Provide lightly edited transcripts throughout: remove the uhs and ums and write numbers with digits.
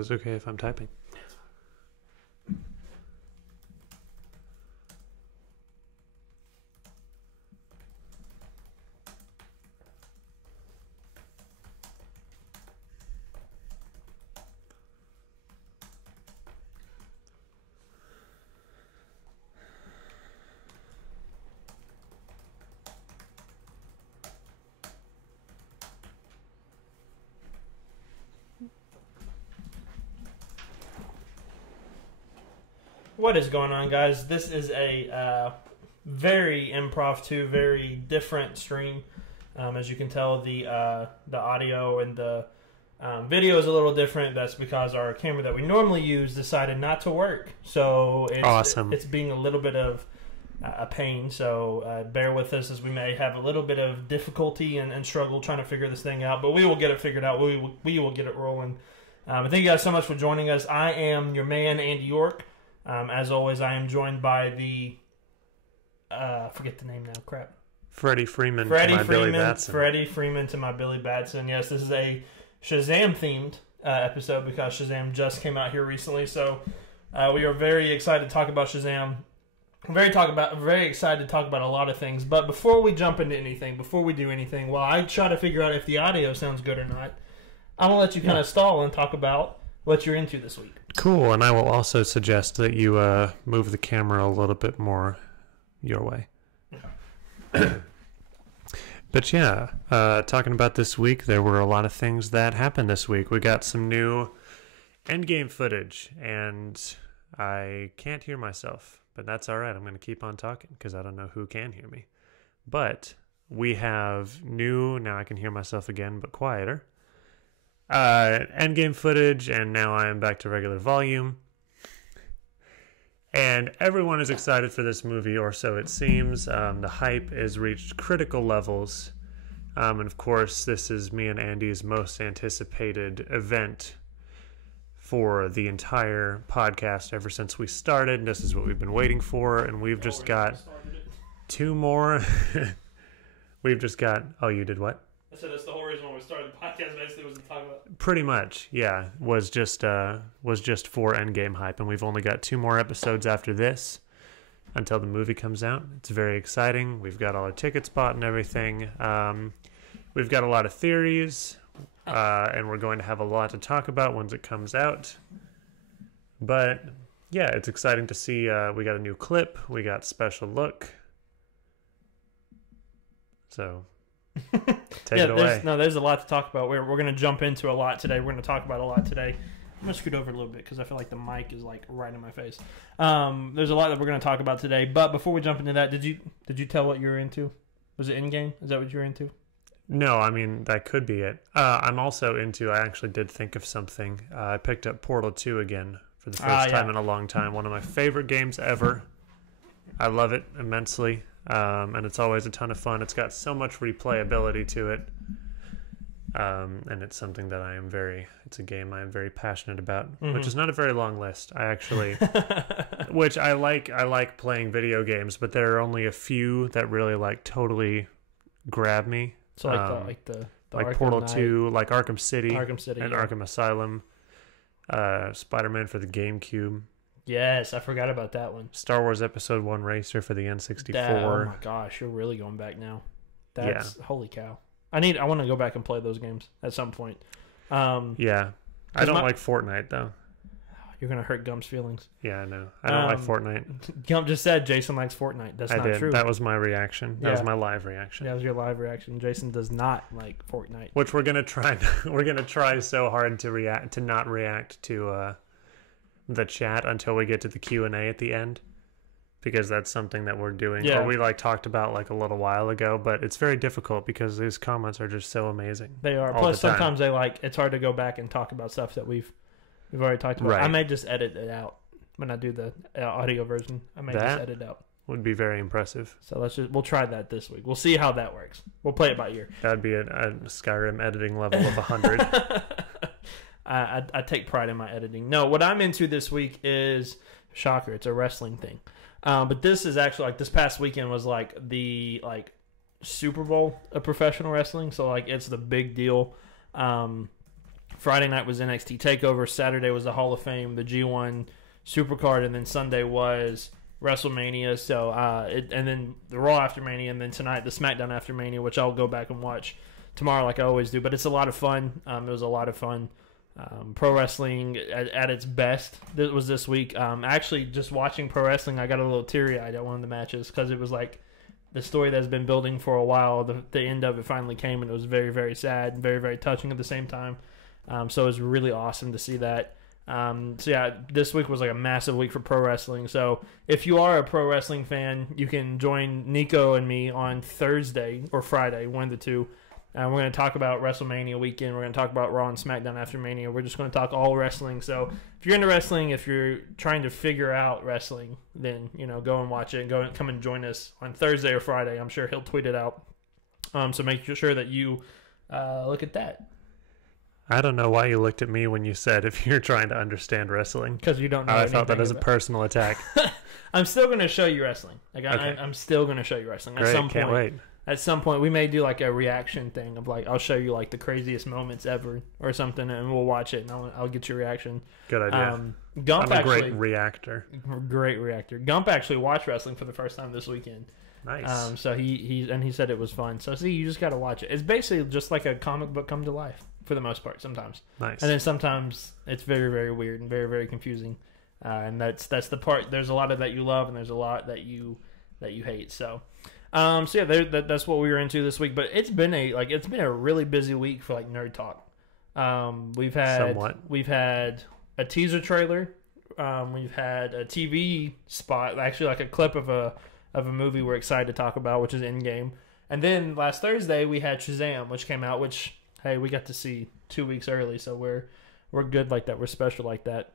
it's okay if I'm typing. What is going on, guys? This is a very impromptu, very different stream. As you can tell, the audio and the video is a little different. That's because our camera that we normally use decided not to work. So it's, awesome. It's being a little bit of a pain. So bear with us as we may have a little bit of difficulty and struggle trying to figure this thing out. But we will get it figured out. We will get it rolling. Thank you guys so much for joining us. I am your man, Andy York. As always, I am joined by the forget the name now. Crap. Freddie Freeman to my Billy Batson. Freddie Freeman to my Billy Batson. Yes, this is a Shazam themed episode because Shazam just came out here recently. So we are very excited to talk about Shazam. Very excited to talk about a lot of things. But before we jump into anything, before we do anything, while I try to figure out if the audio sounds good or not, I'm gonna let you kind of stall and talk about what you're into this week. Cool, and I will also suggest that you move the camera a little bit more your way. But yeah, talking about this week, there were a lot of things that happened this week. We got some new Endgame footage, and I can't hear myself, but that's all right. I'm going to keep on talking because I don't know who can hear me. But we have new, now I can hear myself again, but quieter. Endgame footage, and now I am back to regular volume. And everyone is excited for this movie, or so it seems. The hype has reached critical levels. And of course, this is me and Andy's most anticipated event for the entire podcast ever since we started. This is what we've been waiting for, and we've just got two more. We've just got... Oh, you did what? I said that's the whole reason why we started the podcast. Basically, was to talk about. Pretty much, yeah. Was just for Endgame hype, and we've only got 2 more episodes after this until the movie comes out. It's very exciting. We've got all our tickets bought and everything. We've got a lot of theories, and we're going to have a lot to talk about once it comes out. But yeah, it's exciting to see. We got a new clip. We got special look. So. Take it away. There's a lot to talk about. We're going to jump into a lot today. We're going to talk about a lot today. I'm going to scoot over a little bit because I feel like the mic is like right in my face. There's a lot that we're going to talk about today. But before we jump into that, did you tell what you're into? Was it Endgame? Is that what you're into? No, I mean, that could be it. I'm also into, I actually did think of something. I picked up Portal 2 again for the first time in a long time. One of my favorite games ever. I love it immensely. And it's always a ton of fun. It's got so much replayability to it. And it's something that it's a game I am very passionate about, which is not a very long list. I actually, which I like playing video games, but there are only a few that really like totally grab me. So like the like Portal 2, like Arkham City, and Arkham Asylum, Spider-Man for the GameCube. Yes, I forgot about that one. Star Wars Episode 1 Racer for the N64. Oh my gosh, you're really going back now. That's holy cow. I want to go back and play those games at some point. Yeah. I don't like Fortnite though. You're going to hurt Gump's feelings. Yeah, I know. I don't like Fortnite. Gump just said Jason likes Fortnite. That's not true. That was my reaction. That was my live reaction. That was your live reaction. Jason does not like Fortnite. Which we're going to try. We're going to try so hard to not react to the chat until we get to the Q&A at the end, because that's something that we're doing, or we talked about a little while ago, but it's very difficult because these comments are just so amazing. They are. Plus sometimes it's hard to go back and talk about stuff that we've already talked about. Right. I may just edit it out when I do the audio version. I may just edit it out. Would be very impressive. So we'll try that this week. We'll see how that works. We'll play it by ear. That'd be a Skyrim editing level of 100. I take pride in my editing. No, what I'm into this week is, shocker, it's a wrestling thing. But this is actually this past weekend was the Super Bowl of professional wrestling. So it's the big deal for Friday night was NXT TakeOver. Saturday was the Hall of Fame, the G1 Supercard, and then Sunday was WrestleMania. So, and then the Raw after Mania, and then tonight the SmackDown after Mania, which I'll go back and watch tomorrow like I always do. But it's a lot of fun. It was a lot of fun. Pro wrestling at its best was this week. Actually, just watching pro wrestling, I got a little teary-eyed at one of the matches because it was like the story that's been building for a while. The end of it finally came, and it was very, very sad and very, very touching at the same time. So it was really awesome to see that. So yeah, this week was like a massive week for pro wrestling. So if you are a pro wrestling fan, you can join Nico and me on Thursday or Friday, one of the two. We're going to talk about WrestleMania weekend. We're going to talk about Raw and SmackDown after Mania. We're just going to talk all wrestling. So if you're into wrestling, if you're trying to figure out wrestling, then go and watch it and come and join us on Thursday or Friday. I'm sure he'll tweet it out. So make sure that you look at that. I don't know why you looked at me when you said if you're trying to understand wrestling. Because you don't know. I felt that as a personal attack. I'm still going to show you wrestling. Like okay. I'm still going to show you wrestling at some point. Can't wait. At some point, we may do like a reaction thing of like I'll show you like the craziest moments ever or something, and we'll watch it, and I'll get your reaction. Good idea. Gump I'm a great reactor. Great reactor. Gump actually watched wrestling for the first time this weekend. Nice. So he said it was fun. So see, you just got to watch it. It's basically just like a comic book come to life for the most part. Sometimes. Nice. And then sometimes it's very, very weird and very, very confusing. And that's the part. There's a lot of that you love, and there's a lot that you hate. So. So yeah, that's what we were into this week. But it's been a really busy week for like Nerd Talk. We've had a teaser trailer. We've had a TV spot, actually like a clip of a movie we're excited to talk about, which is Endgame. And then last Thursday we had Shazam, which came out. Which hey, we got to see 2 weeks early, so we're good like that. We're special like that.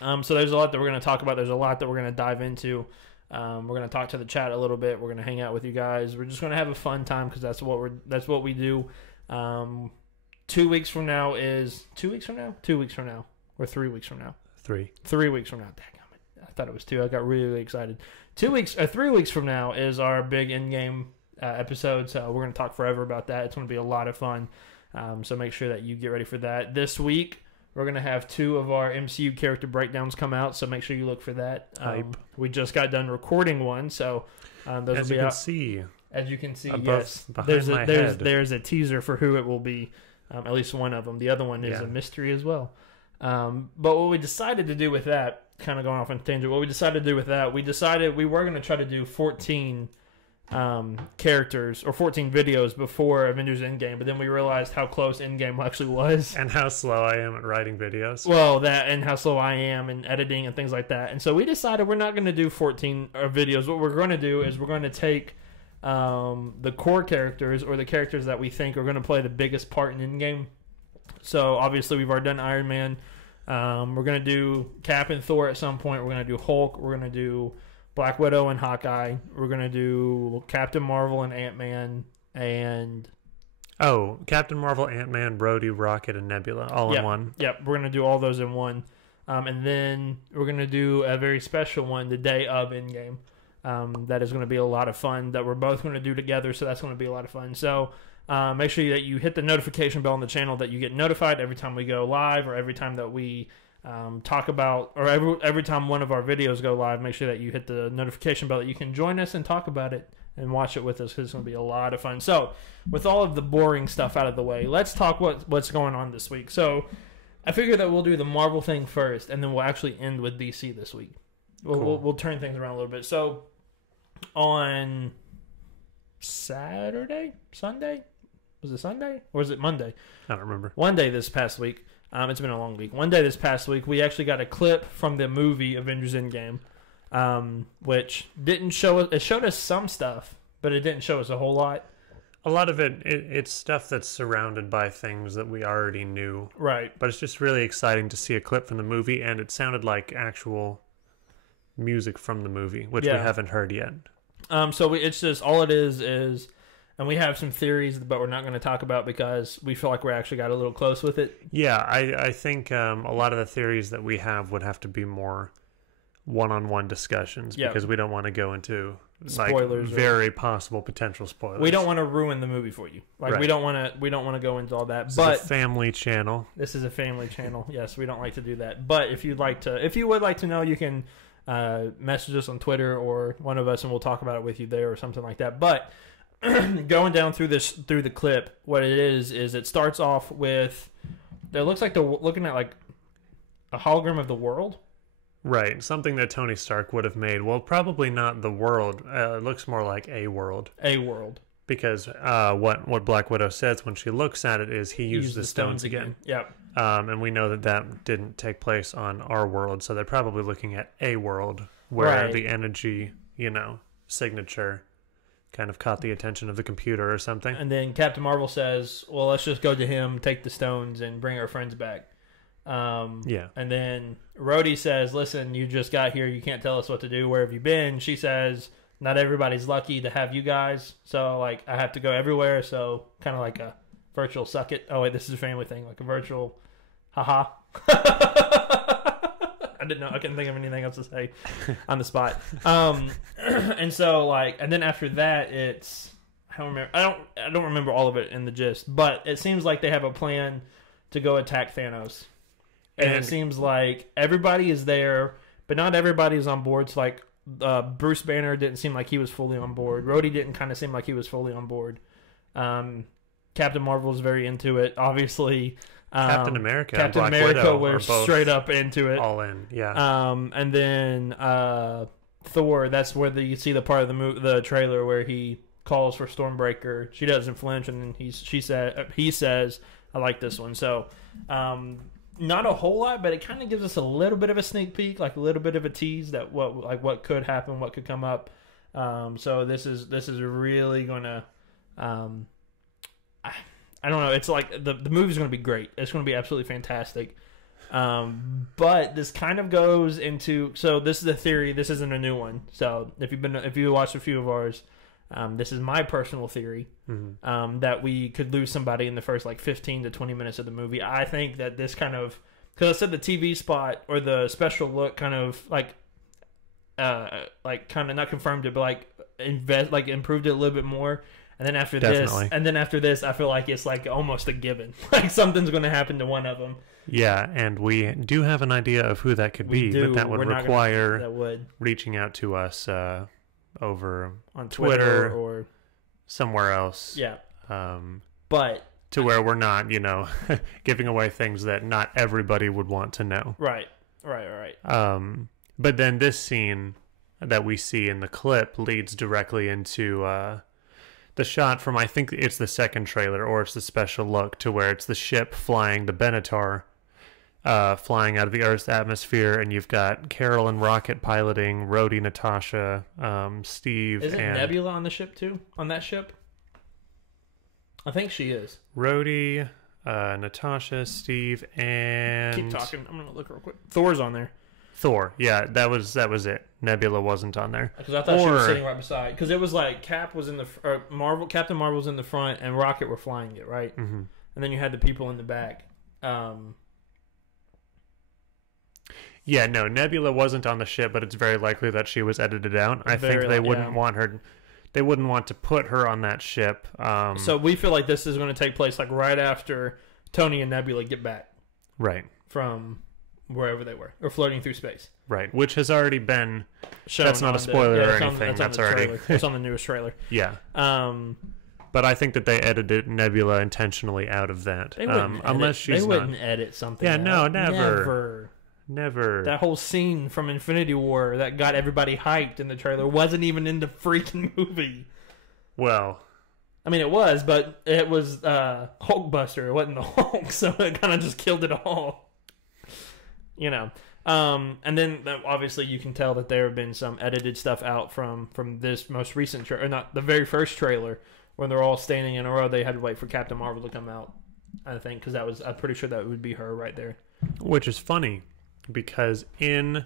So there's a lot that we're going to talk about. There's a lot that we're going to dive into. We're going to talk to the chat a little bit. We're going to hang out with you guys. We're just going to have a fun time because that's what we do. 2 weeks from now is 2 weeks from now? 2 weeks from now. Or 3 weeks from now? 3 weeks from now. Dang, I thought it was 2. I got really, really excited. 3 weeks from now is our big Endgame episode. So we're going to talk forever about that. It's going to be a lot of fun. So make sure that you get ready for that. This week, we're going to have 2 of our MCU character breakdowns come out, so make sure you look for that. We just got done recording one, so those will be out. As you can see, yes. There's a teaser for who it will be, at least one of them. The other one is a mystery as well. But what we decided to do with that, kind of going off on a tangent, we decided we were going to try to do 14 characters or 14 videos before Avengers Endgame, but then we realized how close Endgame actually was, and how slow I am at writing videos. Well, that and how slow I am in editing and things like that. And so we decided we're not going to do 14 videos. What we're going to do is we're going to take the core characters or the characters that we think are going to play the biggest part in Endgame. So obviously we've already done Iron Man. We're going to do Cap and Thor at some point. We're going to do Hulk. We're going to do Black Widow and Hawkeye. We're going to do Captain Marvel and Ant-Man and... Oh, Captain Marvel, Ant-Man, Rhodey, Rocket, and Nebula all in one. Yep, we're going to do all those in one. And then we're going to do a very special one the day of Endgame. That is going to be a lot of fun that we're both going to do together, so that's going to be a lot of fun. So make sure that you hit the notification bell on the channel that you get notified every time we go live or every time that we... talk about, or every time one of our videos go live, make sure that you hit the notification bell that you can join us and talk about it and watch it with us because it's going to be a lot of fun. So with all of the boring stuff out of the way, let's talk what's going on this week. So I figure that we'll do the Marvel thing first, and then we'll actually end with DC this week. We'll turn things around a little bit. So on Sunday? Was it Sunday? Or was it Monday? I don't remember. One day this past week. It's been a long week. One day this past week, we actually got a clip from the movie Avengers Endgame, which didn't show us. It showed us some stuff, but it didn't show us a whole lot. A lot of it's stuff that's surrounded by things that we already knew. Right. But it's just really exciting to see a clip from the movie, and it sounded like actual music from the movie, which we haven't heard yet. So it's just, all it is, and we have some theories, but we're not going to talk about because we feel like we actually got a little close with it. Yeah, I think a lot of the theories that we have would have to be more one-on-one discussions because we don't want to go into spoilers, very possible potential spoilers. We don't want to ruin the movie for you. Like we don't want to go into all that. But this is a family channel. This is a family channel. Yes, we don't like to do that. But if you would like to know, you can message us on Twitter or one of us, and we'll talk about it with you there or something like that. But going down through the clip, what it is it starts off with it looks like they're looking at like a hologram of the world. Right, something that Tony Stark would have made. Well, probably not the world. It looks more like a world. A world. Because what Black Widow says when she looks at it is he used the stones again. Yep. And we know that didn't take place on our world, so they're probably looking at a world where the energy, signature kind of caught the attention of the computer or something. And then Captain Marvel says, well, let's just go to him, take the stones, and bring our friends back. And then Rhodey says, listen, you just got here, you can't tell us what to do, where have you been? She says, not everybody's lucky to have you guys, so like I have to go everywhere, so kind of like a virtual suck it. Oh wait, this is a family thing, like a virtual haha. I didn't know, I couldn't think of anything else to say on the spot. And so and then after that I don't remember all of it in the gist, but it seems like they have a plan to go attack Thanos. And it seems like everybody is there, but not everybody is on board. So Bruce Banner didn't seem like he was fully on board. Rhodey didn't kind of seem like he was fully on board. Captain Marvel was very into it. Obviously, Captain America were straight up into it. All in, yeah. And then Thor, that's where you see the part of the trailer where he calls for Stormbreaker. She doesn't flinch, and then he says, I like this one. So, not a whole lot, but it kind of gives us a little bit of a sneak peek, like a little bit of a tease that what could happen, what could come up. So this is really gonna, I don't know. It's like the movie's gonna be great. It's gonna be absolutely fantastic. But this kind of goes into, so this is a theory. This isn't a new one. So if you watched a few of ours. This is my personal theory, that we could lose somebody in the first 15 to 20 minutes of the movie. I think that this kind of, because I said the TV spot or the special look kind of kind of not confirmed it, but improved it a little bit more. And then after this, I feel like it's almost a given. Something's going to happen to one of them. Yeah, and we do have an idea of who that could be, but that would require reaching out to us. Over on Twitter or somewhere else. Yeah. But to where we're not, giving away things that not everybody would want to know. Right. But then this scene that we see in the clip leads directly into the shot from, I think it's the second trailer or it's the special look, to where it's the ship flying the Benatar. Flying out of the Earth's atmosphere, and you've got Carol and Rocket piloting, Rhodey, Natasha, Steve. Isn't Nebula on the ship too? On that ship? I think she is. Rhodey, Natasha, Steve, and... Keep talking. I'm gonna look real quick. Thor's on there. Thor, yeah, that was it. Nebula wasn't on there. Because I thought she was sitting right beside. Because it was Cap was in the... Captain Marvel was in the front, and Rocket were flying it, right? Mm-hmm. And then you had the people in the back. Yeah, no, Nebula wasn't on the ship, but it's very likely that she was edited out. I think they wouldn't want her. They wouldn't want to put her on that ship. So we feel like this is going to take place right after Tony and Nebula get back. Right. From wherever they were, or floating through space. Right, which has already been shown. That's not a spoiler or anything. That's already. It's on the newest trailer. Yeah. But I think that they edited Nebula intentionally out of that. Unless she's they wouldn't edit something. Yeah, no, never. That whole scene from Infinity War that got everybody hyped in the trailer wasn't even in the freaking movie. Well, I mean, it was, but it was Hulkbuster. It wasn't the Hulk, so it kind of just killed it all. And then obviously you can tell that there have been some edited stuff out from this most recent or not the very first trailer when they're all standing in a row. They had to wait for Captain Marvel to come out, I think, because I'm pretty sure that would be her right there. Which is funny because in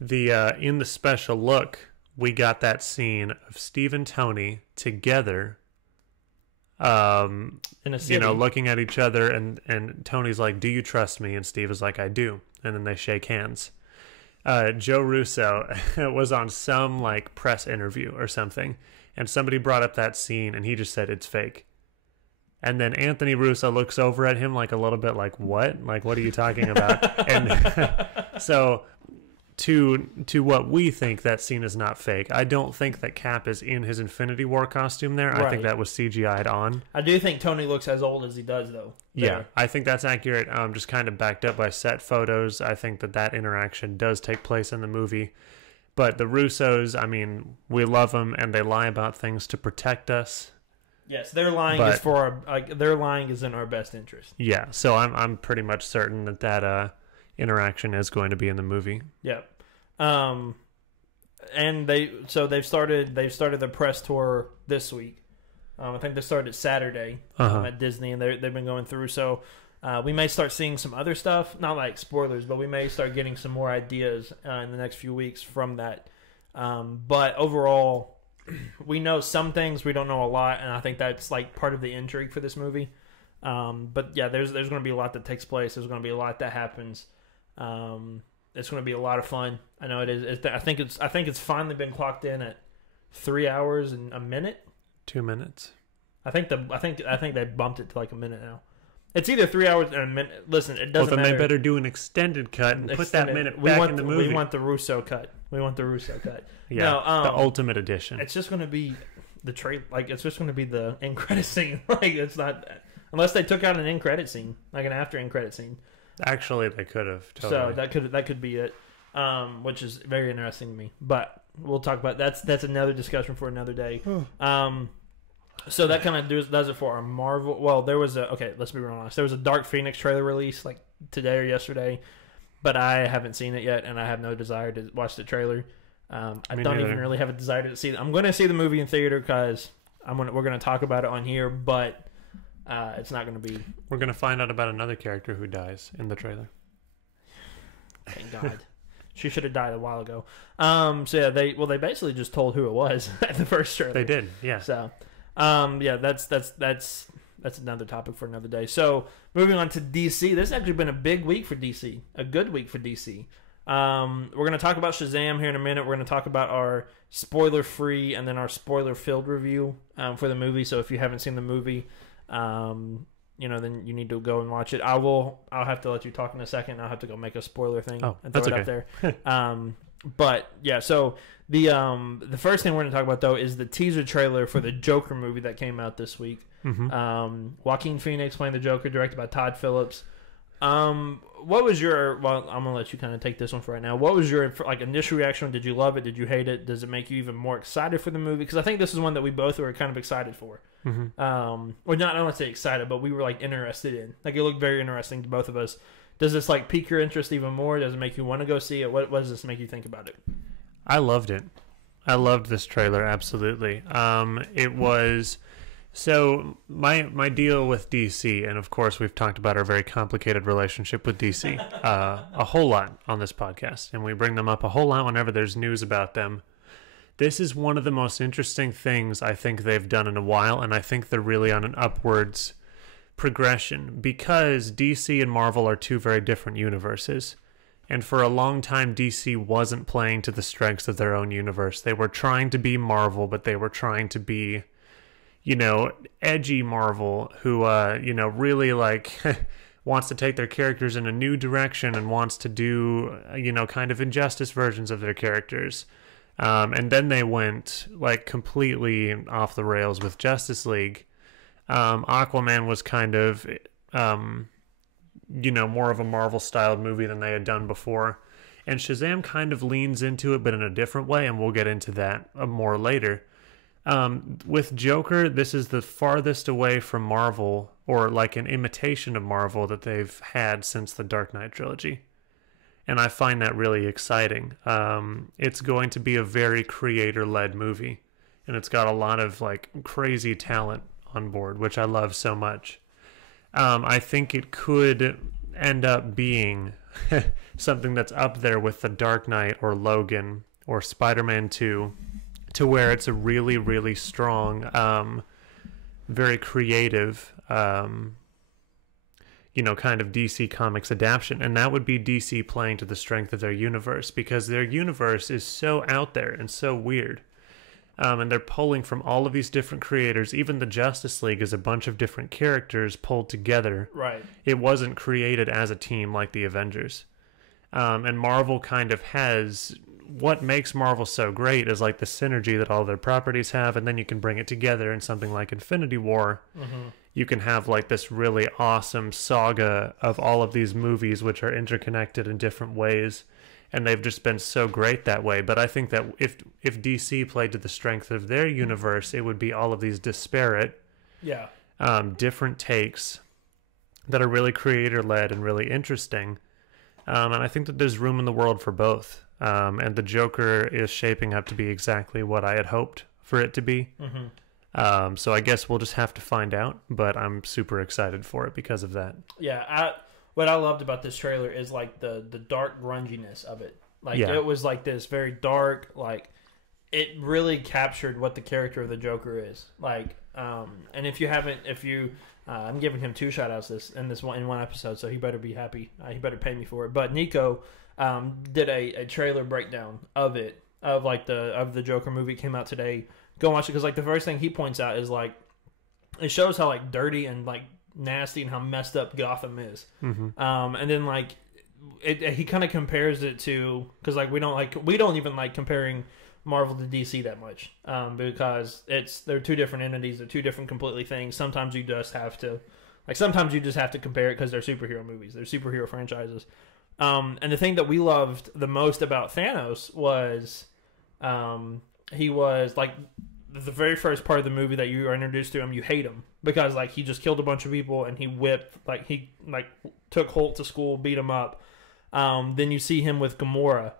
the special look we got that scene of Steve and Tony together, in a city. looking at each other, and Tony's like, "Do you trust me?" And Steve is like, "I do." And then they shake hands. Joe Russo was on some like press interview or something, and somebody brought up that scene, and he just said it's fake. And then Anthony Russo looks over at him like a little bit like, what? Like, what are you talking about? And so to what we think, that scene is not fake. I don't think that Cap is in his Infinity War costume there. Right. I think that was CGI'd on. I do think Tony looks as old as he does, though. There. Yeah, I think that's accurate. Just kind of backed up by set photos. I think that interaction does take place in the movie. But the Russos, I mean, we love them, and they lie about things to protect us. Yes, their lying is for our, their lying is in our best interest. Yeah, so I'm pretty much certain that interaction is going to be in the movie. Yep. And they've started the press tour this week. I think they started Saturday at Disney, and they've been going through. So we may start seeing some other stuff, not like spoilers, but we may start getting some more ideas in the next few weeks from that. But overall, we know some things, we don't know a lot, and I think that's like part of the intrigue for this movie. But yeah, there's going to be a lot that takes place. There's going to be a lot that happens. It's going to be a lot of fun. I know it is. I think it's finally been clocked in at 3 hours and a minute. 2 minutes. I think they bumped it to like a minute now. It's either 3 hours and a minute. Listen, it doesn't matter. They better do an extended cut and put that minute back in the movie. We want the Russo cut. Yeah, no, the ultimate edition. It's just going to be the it's just going to be the end credit scene. Like, it's not, unless they took out an end credit scene, like an after end credit scene. Actually, they could have. Totally. So that could be it, which is very interesting to me. But we'll talk about that's another discussion for another day. So that kind of does it for our Marvel. Well, there was let's be real honest. There was a Dark Phoenix trailer release like today or yesterday, but I haven't seen it yet, and I have no desire to watch the trailer. I don't even really have a desire to see it. I'm going to see the movie in theater because we're going to talk about it on here, but it's not going to be. We're going to find out about another character who dies in the trailer. Thank God. She should have died a while ago. So yeah, they basically just told who it was at the first trailer. They did, yeah. So, yeah, that's another topic for another day. So moving on to DC, this has actually been a big week for DC, a good week for DC. We're going to talk about Shazam here in a minute. We're going to talk about our spoiler-free and then our spoiler-filled review for the movie. So if you haven't seen the movie, then you need to go and watch it. I'll have to let you talk in a second. I'll have to go make a spoiler thing and throw it up there. But yeah, so the first thing we're going to talk about though is the teaser trailer for the Joker movie that came out this week. Joaquin Phoenix playing the Joker, directed by Todd Phillips. What was your? Well, I'm gonna let you kind of take this one for right now. What was your initial reaction? Did you love it? Did you hate it? Does it make you even more excited for the movie? Because I think this is one that we both were kind of excited for. Well, not I don't want to say excited, but we were interested in. Like, it looked very interesting to both of us. Does this pique your interest even more? Does it make you want to go see it? What does this make you think about it? I loved it. I loved this trailer, absolutely. It was. So my deal with DC, and of course we've talked about our very complicated relationship with DC a whole lot on this podcast, and we bring them up a whole lot whenever there's news about them. This is one of the most interesting things I think they've done in a while, and I think they're really on an upwards progression because DC and Marvel are two very different universes. And for a long time, DC wasn't playing to the strengths of their own universe. They were trying to be Marvel, but they were trying to be, edgy Marvel who, really wants to take their characters in a new direction and wants to do, kind of injustice versions of their characters. And then they went completely off the rails with Justice League. Aquaman was kind of, more of a Marvel styled movie than they had done before. And Shazam kind of leans into it, but in a different way. And we'll get into that more later. With Joker, this is the farthest away from Marvel, or an imitation of Marvel that they've had since the Dark Knight trilogy. And I find that really exciting. It's going to be a very creator-led movie, and it's got a lot of crazy talent on board, which I love so much. I think it could end up being something that's up there with the Dark Knight or Logan or Spider-Man 2, to where it's a really, really strong, very creative, kind of DC Comics adaptation, and that would be DC playing to the strength of their universe, because their universe is so out there and so weird. And they're pulling from all of these different creators. Even the Justice League is a bunch of different characters pulled together. Right. It wasn't created as a team like the Avengers. And Marvel kind of has... What makes Marvel so great is like the synergy that all their properties have, and then you can bring it together in something like Infinity War. Mm-hmm. You can have like this really awesome saga of all of these movies which are interconnected in different ways, and they've just been so great that way. But I think that if DC played to the strength of their universe, it would be all of these disparate, different takes that are really creator-led and really interesting. And I think that there's room in the world for both. And the Joker is shaping up to be exactly what I had hoped for it to be. Mm-hmm. So I guess we'll just have to find out, but I'm super excited for it because of that. Yeah, what I loved about this trailer is like the dark grunginess of it. Like it was like this very dark, like it really captured what the character of the Joker is. Like, and I'm giving him 2 shout-outs in one episode, so he better be happy. He better pay me for it. But Nico did a trailer breakdown of it, of the Joker movie. It came out today. Go watch it, because like the first thing he points out is like it shows how like dirty and like nasty and how messed up Gotham is. Mm-hmm. And then like he kind of compares it to, because like we don't even like comparing Marvel to DC that much, because they're 2 different entities, they're 2 different completely things. Sometimes you just have to compare it because they're superhero movies, they're superhero franchises. And the thing that we loved the most about Thanos was he was like the very first part of the movie that you are introduced to him, you hate him because like he just killed a bunch of people and he took Holt to school, beat him up. Then you see him with Gamora,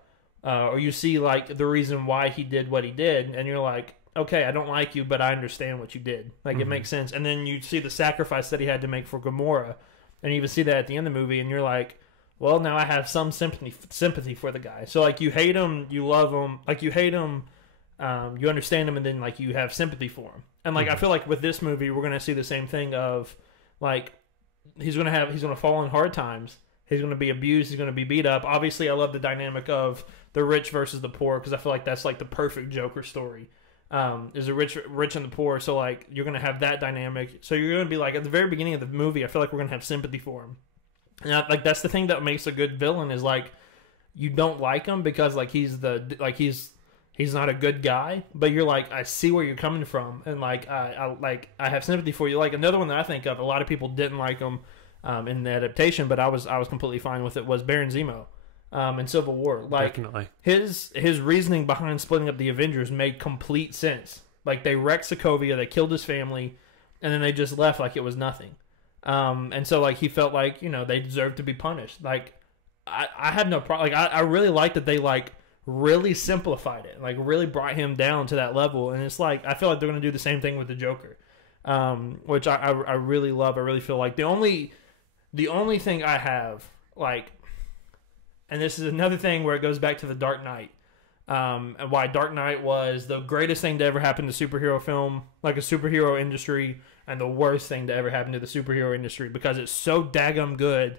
or you see like the reason why he did what he did, and you're like, okay, I don't like you, but I understand what you did. Like, it makes sense. And then you see the sacrifice that he had to make for Gamora, and you even see that at the end of the movie, and you're like, well, now I have some sympathy for the guy. So like you hate him, you love him, like you hate him, you understand him, and then like you have sympathy for him. And like I feel like with this movie, we're gonna see the same thing of like he's gonna fall in hard times. He's gonna be abused. He's gonna be beat up. Obviously, I love the dynamic of the rich versus the poor, because I feel like that's like the perfect Joker story. Is the rich and the poor. So like you're gonna have that dynamic. So you're gonna be like at the very beginning of the movie, I feel like we're gonna have sympathy for him. And like that's the thing that makes a good villain, is like you don't like him because like he's not a good guy, but you're like, I see where you're coming from, and like I have sympathy for you. Like another one that I think of, a lot of people didn't like him in the adaptation, but I was completely fine with it, was Baron Zemo in Civil War. Like definitely. His reasoning behind splitting up the Avengers made complete sense. Like they wrecked Sokovia, they killed his family, and then they just left like it was nothing. And so like he felt like, they deserved to be punished. Like I had no problem. Like I really liked that they like really simplified it, like really brought him down to that level. And it's like I feel like they're going to do the same thing with the Joker, which I really love. I really feel like the only thing I have, like, and this is another thing where it goes back to the Dark Knight, and why Dark Knight was the greatest thing to ever happen to superhero film, like a superhero industry, and the worst thing to ever happen to the superhero industry, because it's so daggum good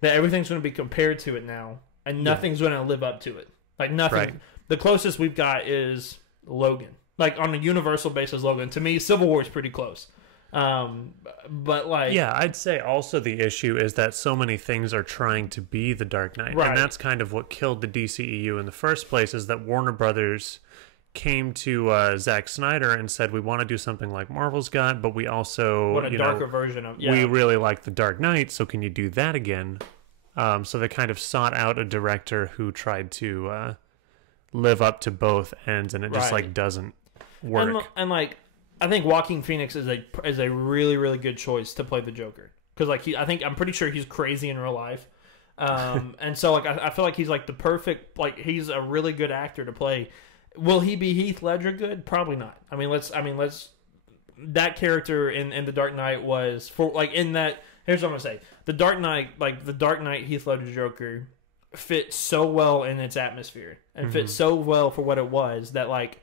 that everything's going to be compared to it now, and nothing's going to live up to it. Like nothing. Right. The closest we've got is Logan. Like on a universal basis, Logan. To me, Civil War is pretty close. But like, yeah, I'd say also the issue is that so many things are trying to be the Dark Knight, right. And that's kind of what killed the DCEU in the first place. Is that Warner Brothers came to Zack Snyder and said, we want to do something like Marvel's got, but we also want a darker version of. Yeah. We really like the Dark Knight, so can you do that again? So they kind of sought out a director who tried to live up to both ends, and it just like doesn't work. And like, I think Joaquin Phoenix is a really, really good choice to play the Joker, because like I'm pretty sure he's crazy in real life, and so like I feel like he's like the perfect, like he's a really good actor to play. Will he be Heath Ledger good? Probably not. I mean let's that character in the Dark Knight was for like in that. Here's what I'm gonna say: the Dark Knight Heath Ledger Joker fit so well in its atmosphere and fit so well for what it was that like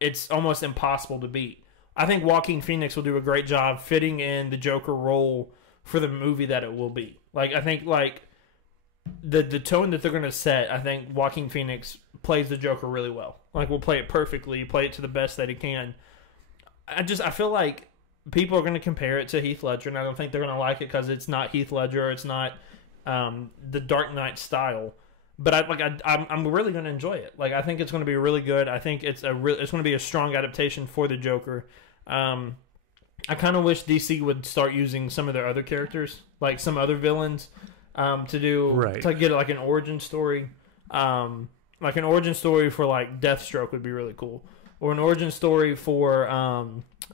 it's almost impossible to beat. I think Joaquin Phoenix will do a great job fitting in the Joker role for the movie that it will be. Like, I think, like, the tone that they're going to set, I think Joaquin Phoenix plays the Joker really well. Like, will play it perfectly, play it to the best that he can. I feel like people are going to compare it to Heath Ledger, and I don't think they're going to like it because it's not Heath Ledger, it's not the Dark Knight style. But I'm really going to enjoy it. Like, I think it's going to be really good. I think it's going to be a strong adaptation for the Joker. I kind of wish DC would start using some of their other characters, like some other villains, to get like an origin story. Like an origin story for like Deathstroke would be really cool, or an origin story for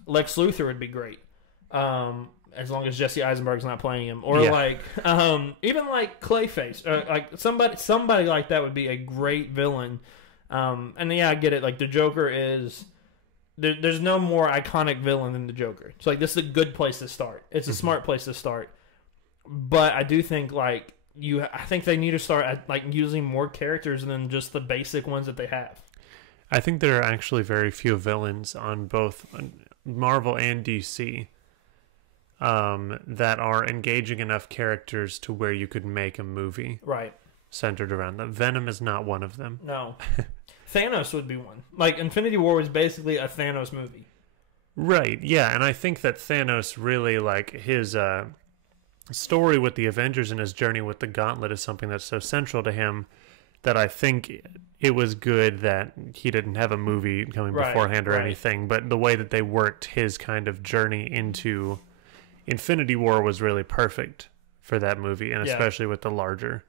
Lex Luthor would be great. As long as Jesse Eisenberg's not playing him, or like even like Clayface, like somebody like that would be a great villain. And yeah, I get it. Like the Joker is. There's no more iconic villain than the Joker. So, like, this is a good place to start. It's a smart place to start. But I do think, like, I think they need to start, like, using more characters than just the basic ones that they have. I think there are actually very few villains on both Marvel and DC that are engaging enough characters to where you could make a movie centered around them. Venom is not one of them. No. Thanos would be one. Like, Infinity War was basically a Thanos movie. Right, yeah, and I think that Thanos really, like, his story with the Avengers and his journey with the Gauntlet is something that's so central to him that I think it was good that he didn't have a movie coming beforehand or anything, but the way that they worked his kind of journey into Infinity War was really perfect for that movie, and especially with the larger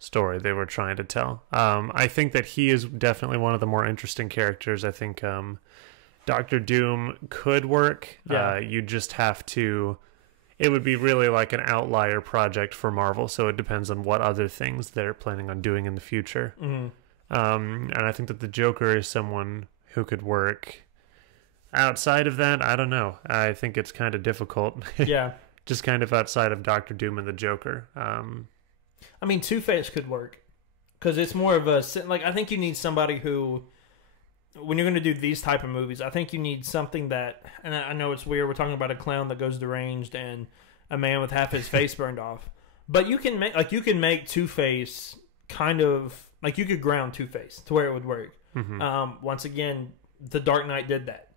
story they were trying to tell. I think that he is definitely one of the more interesting characters. I think Doctor Doom could work. You just have to... It would be really like an outlier project for Marvel, so it depends on what other things they're planning on doing in the future. Mm-hmm. And I think that the Joker is someone who could work. Outside of that, I don't know. I think it's kind of difficult. Yeah. Just kind of outside of Doctor Doom and the Joker. I mean, Two-Face could work. Because it's more of a... Like, I think you need somebody who... When you're going to do these type of movies, I think you need something that... And I know it's weird. We're talking about a clown that goes deranged and a man with half his face burned off. But you can make... Like, you can make Two-Face kind of... Like, you could ground Two-Face to where it would work. Mm-hmm. Once again, The Dark Knight did that.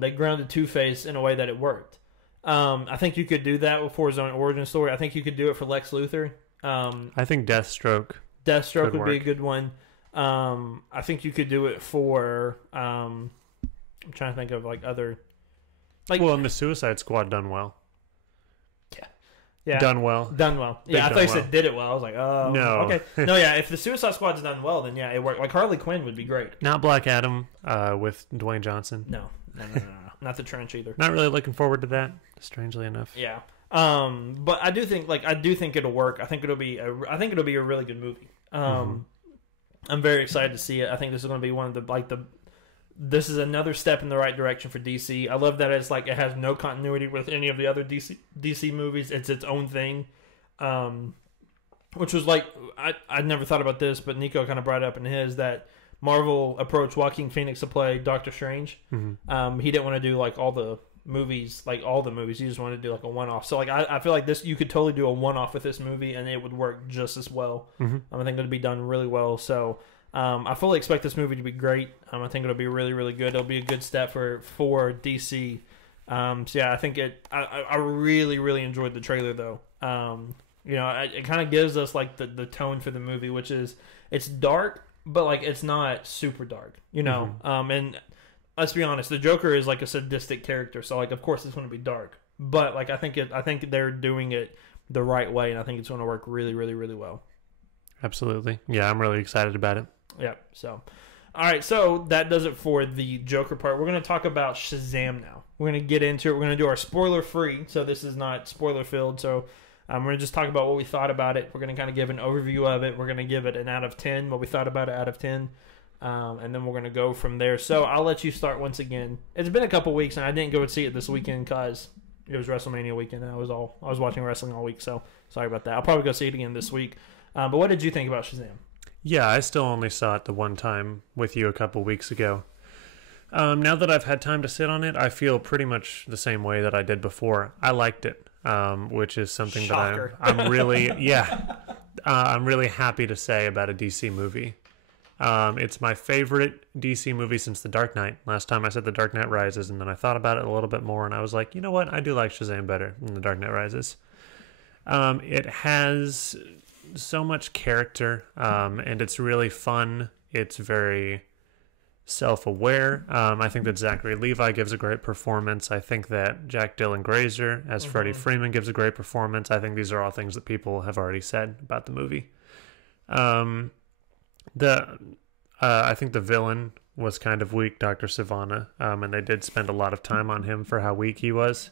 They grounded Two-Face in a way that it worked. I think you could do that for his own origin story. I think you could do it for Lex Luthor. I think Deathstroke would be a good one. I think you could do it for... I'm trying to think of like other... Like, well, in the Suicide Squad done well. Yeah. Done well. Yeah, I thought you said did it well. I was like, oh. No. Okay. No, yeah, if the Suicide Squad's done well, then yeah, it worked. Like Harley Quinn would be great. Not Black Adam with Dwayne Johnson. No. Not the Trench either. Not really looking forward to that, strangely enough. Yeah. But I do think it'll work. I think it'll be a really good movie. I'm very excited to see it. I think this is going to be one of this is another step in the right direction for DC. I love that it's like it has no continuity with any of the other DC movies. It's its own thing. Which was like I never thought about this, but Nico kind of brought it up in his that Marvel approached Joaquin Phoenix to play Doctor Strange. Mm-hmm. He didn't want to do like all the movies. He just wanted to do like a one-off. So like I feel like this, you could totally do a one-off with this movie and it would work just as well. Mm-hmm. I think it'll be done really well. So I fully expect this movie to be great. I think it'll be really, really good. It'll be a good step for DC. So yeah, I think I really, really enjoyed the trailer though. It kind of gives us like the tone for the movie, which is it's dark, but like it's not super dark, Mm-hmm. And let's be honest, the Joker is like a sadistic character, so like of course it's going to be dark. But like I think they're doing it the right way, and I think it's going to work really, really, really well. Absolutely, yeah, I'm really excited about it. Yeah. So, all right, so that does it for the Joker part. We're going to talk about Shazam now. We're going to get into it. We're going to do our spoiler free, so this is not spoiler filled. So we're going to just talk about what we thought about it. We're going to kind of give an overview of it. We're going to give it an out of 10, what we thought about it out of 10. And then we're going to go from there. So I'll let you start once again. It's been a couple weeks, and I didn't go and see it this weekend because it was WrestleMania weekend. I was watching wrestling all week, so sorry about that. I'll probably go see it again this week. But what did you think about Shazam? Yeah, I still only saw it the one time with you a couple weeks ago. Now that I've had time to sit on it, I feel pretty much the same way that I did before. I liked it, which is something Shocker. that I'm really, I'm really happy to say about a DC movie. It's my favorite DC movie since The Dark Knight. Last time I said The Dark Knight Rises, and then I thought about it a little bit more, and I was like, you know what? I do like Shazam better than The Dark Knight Rises. It has so much character, and it's really fun. It's very self-aware. I think that Zachary Levi gives a great performance. I think that Jack Dylan Grazer as Freddie Freeman gives a great performance. I think these are all things that people have already said about the movie. I think the villain was kind of weak, Dr. Sivana, and they did spend a lot of time on him for how weak he was.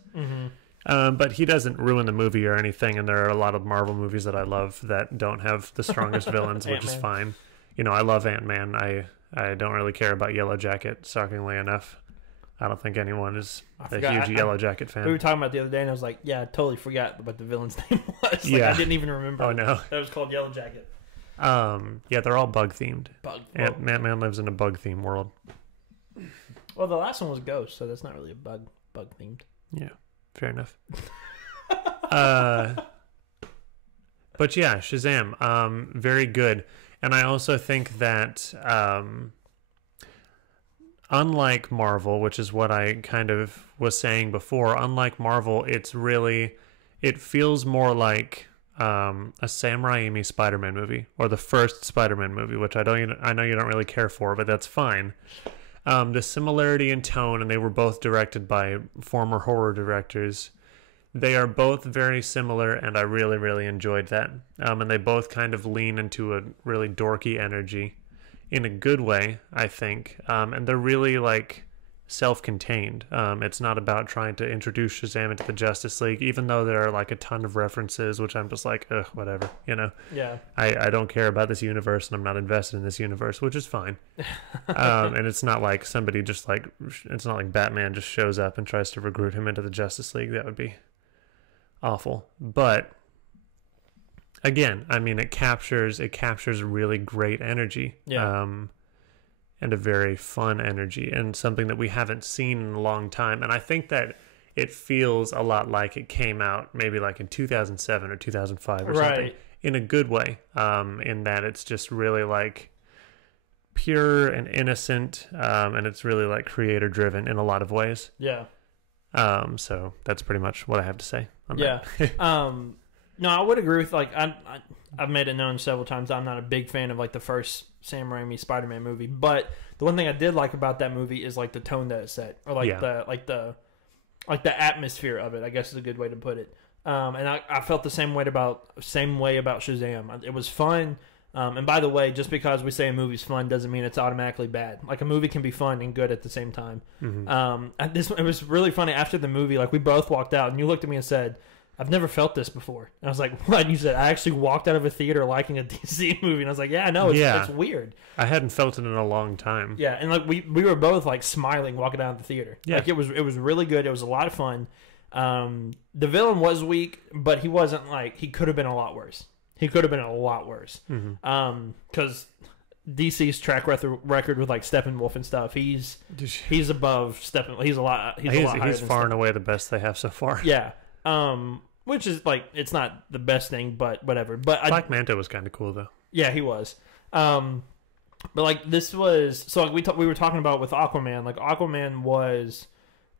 But he doesn't ruin the movie or anything, and there are a lot of Marvel movies that I love that don't have the strongest villains, which is fine. You know, I love Ant-Man. I don't really care about Yellow Jacket, shockingly enough. I don't think anyone is a huge Yellow Jacket fan. We were talking about it the other day, and I was like, yeah, I totally forgot what the villain's name was. I didn't even remember. Oh, no. That was called Yellow Jacket. They're all bug-themed. Ant-Man lives in a bug-themed world. Well, the last one was Ghost, so that's not really a bug-themed. Yeah, fair enough. But yeah, Shazam, very good. And I also think that unlike Marvel, which is what I kind of was saying before, unlike Marvel, it feels more like a Sam Raimi Spider-Man movie, or the first Spider-Man movie, which I know you don't really care for, but that's fine. The similarity in tone, and they were both directed by former horror directors. They are both very similar, and I really, really enjoyed that. And they both kind of lean into a really dorky energy in a good way, I think. And they're really, like, self-contained. It's not about trying to introduce Shazam into the Justice League, even though there are, like, a ton of references, which I'm just like, ugh, whatever, you know? Yeah. I don't care about this universe, and I'm not invested in this universe, which is fine. And it's not like somebody just, like, it's not like Batman just shows up and tries to recruit him into the Justice League. That would be awful. But again, I mean, it captures really great energy, and a very fun energy, and something that we haven't seen in a long time. And I think that it feels a lot like it came out maybe like in 2007 or 2005 or something, in a good way, in that it's just really like pure and innocent, and it's really like creator driven in a lot of ways. So that's pretty much what I have to say on that. No, I would agree with, like, I've made it known several times I'm not a big fan of, like, the first Sam Raimi Spider-Man movie, but the one thing I did like about that movie is, like, the tone that it set, or like the atmosphere of it, I guess is a good way to put it. And I felt the same way about Shazam. It was fun. And by the way, just because we say a movie's fun doesn't mean it's automatically bad. Like, a movie can be fun and good at the same time. It was really funny. After the movie, like, we both walked out, and you looked at me and said, I've never felt this before. And I was like, what? And you said, I actually walked out of a theater liking a DC movie. And I was like, yeah, I know. It's weird. I hadn't felt it in a long time. Yeah, and like we were both like smiling walking out of the theater. Yeah. Like, it was really good. It was a lot of fun. The villain was weak, but he wasn't like, he could have been a lot worse. Because DC's track record with like Steppenwolf and stuff, he's above Steppenwolf. He's a lot higher. He's far and away the best they have so far. Yeah. Which is like, it's not the best thing, but whatever. But Black Manta was kind of cool though. Yeah, he was. But like, this was, so like we were talking about with Aquaman. Like, Aquaman was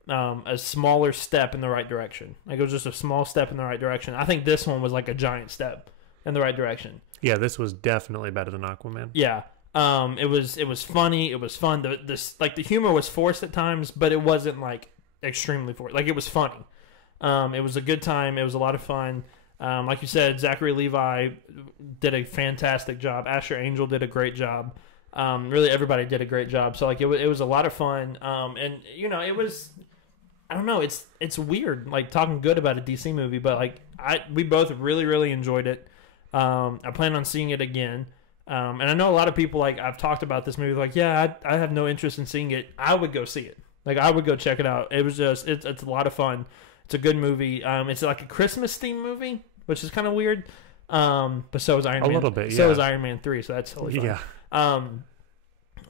a smaller step in the right direction. Like, it was just a small step in the right direction. I think this one was like a giant step in the right direction. Yeah, this was definitely better than Aquaman. Yeah. It was funny. It was fun. The humor was forced at times, but it wasn't like extremely forced. Like, it was funny. It was a good time. It was a lot of fun. Like you said, Zachary Levi did a fantastic job. Asher Angel did a great job. Really, everybody did a great job. So like, it was a lot of fun. And you know, it was, I don't know, it's weird like talking good about a DC movie, but like we both really, really enjoyed it. I plan on seeing it again. And I know a lot of people, like, I've talked about this movie, like, yeah, I have no interest in seeing it. I would go see it. Like, I would go check it out. It was just, it's a lot of fun. It's a good movie. It's like a Christmas themed movie, which is kind of weird. But so is Iron Man. A little bit, yeah. So is Iron Man 3, so that's totally fun. Yeah.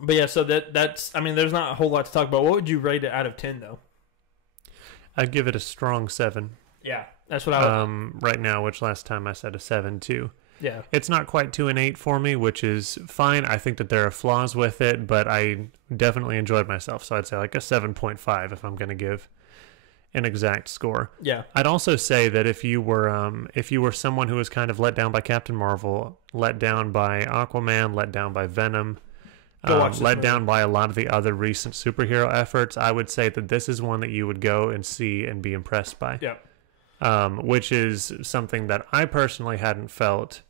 But yeah, so that's. I mean, there's not a whole lot to talk about. What would you rate it out of 10 though? I'd give it a strong 7. Yeah, that's what I would. Right now, which last time I said a 7 too. Yeah. It's not quite to an 8 for me, which is fine. I think that there are flaws with it, but I definitely enjoyed myself. So I'd say like a 7.5 if I'm going to give an exact score. Yeah. I'd also say that if you were someone who was kind of let down by Captain Marvel, let down by Aquaman, let down by Venom, let down by a lot of the other recent superhero efforts, I would say that this is one that you would go and see and be impressed by. Yeah. Which is something that I personally hadn't felt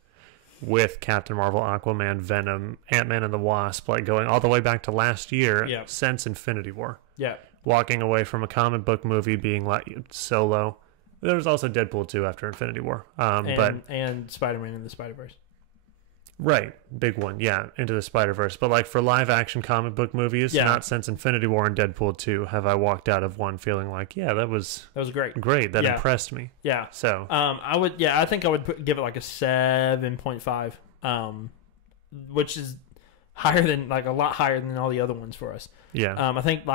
with Captain Marvel, Aquaman, Venom, Ant-Man and the Wasp, like going all the way back to last year since Infinity War. Yeah. Walking away from a comic book movie being like Solo. There was also Deadpool 2 after Infinity War. And Spider-Man in the Spider-Verse. Right. Big one. Yeah. Into the Spider-Verse. But like for live action comic book movies, not since Infinity War and Deadpool 2 have I walked out of one feeling like, yeah, that was great. Great. That impressed me. Yeah. So, I think I would give it like a 7.5, which is higher than like a lot higher than all the other ones for us. Yeah. I think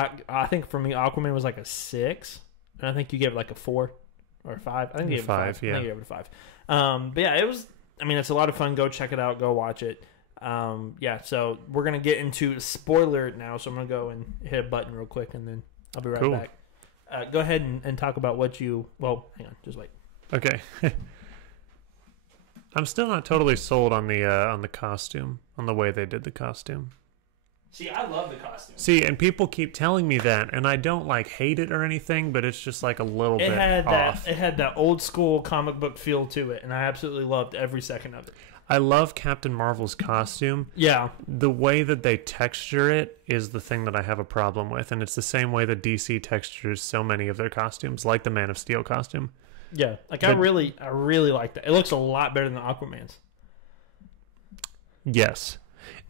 for me, Aquaman was like a 6, and I think you gave it like a 4 or a 5. I think you gave it a 5. Yeah. I think you gave it a 5. But yeah, it was. I mean, it's a lot of fun. Go check it out. Go watch it. So we're going to get into spoiler now. So I'm going to go and hit a button real quick, and then I'll be right back. Go ahead and talk about what you... Well, hang on. Just wait. Okay. I'm still not totally sold on the costume, on the way they did the costume. See, I love the costume. See, and people keep telling me that, and I don't like hate it or anything, but it's just like a little bit off. It had that old school comic book feel to it, and I absolutely loved every second of it. I love Captain Marvel's costume. Yeah. The way that they texture it is the thing that I have a problem with, and it's the same way that DC textures so many of their costumes, like the Man of Steel costume. Yeah, I really like that. It looks a lot better than Aquaman's. Yes.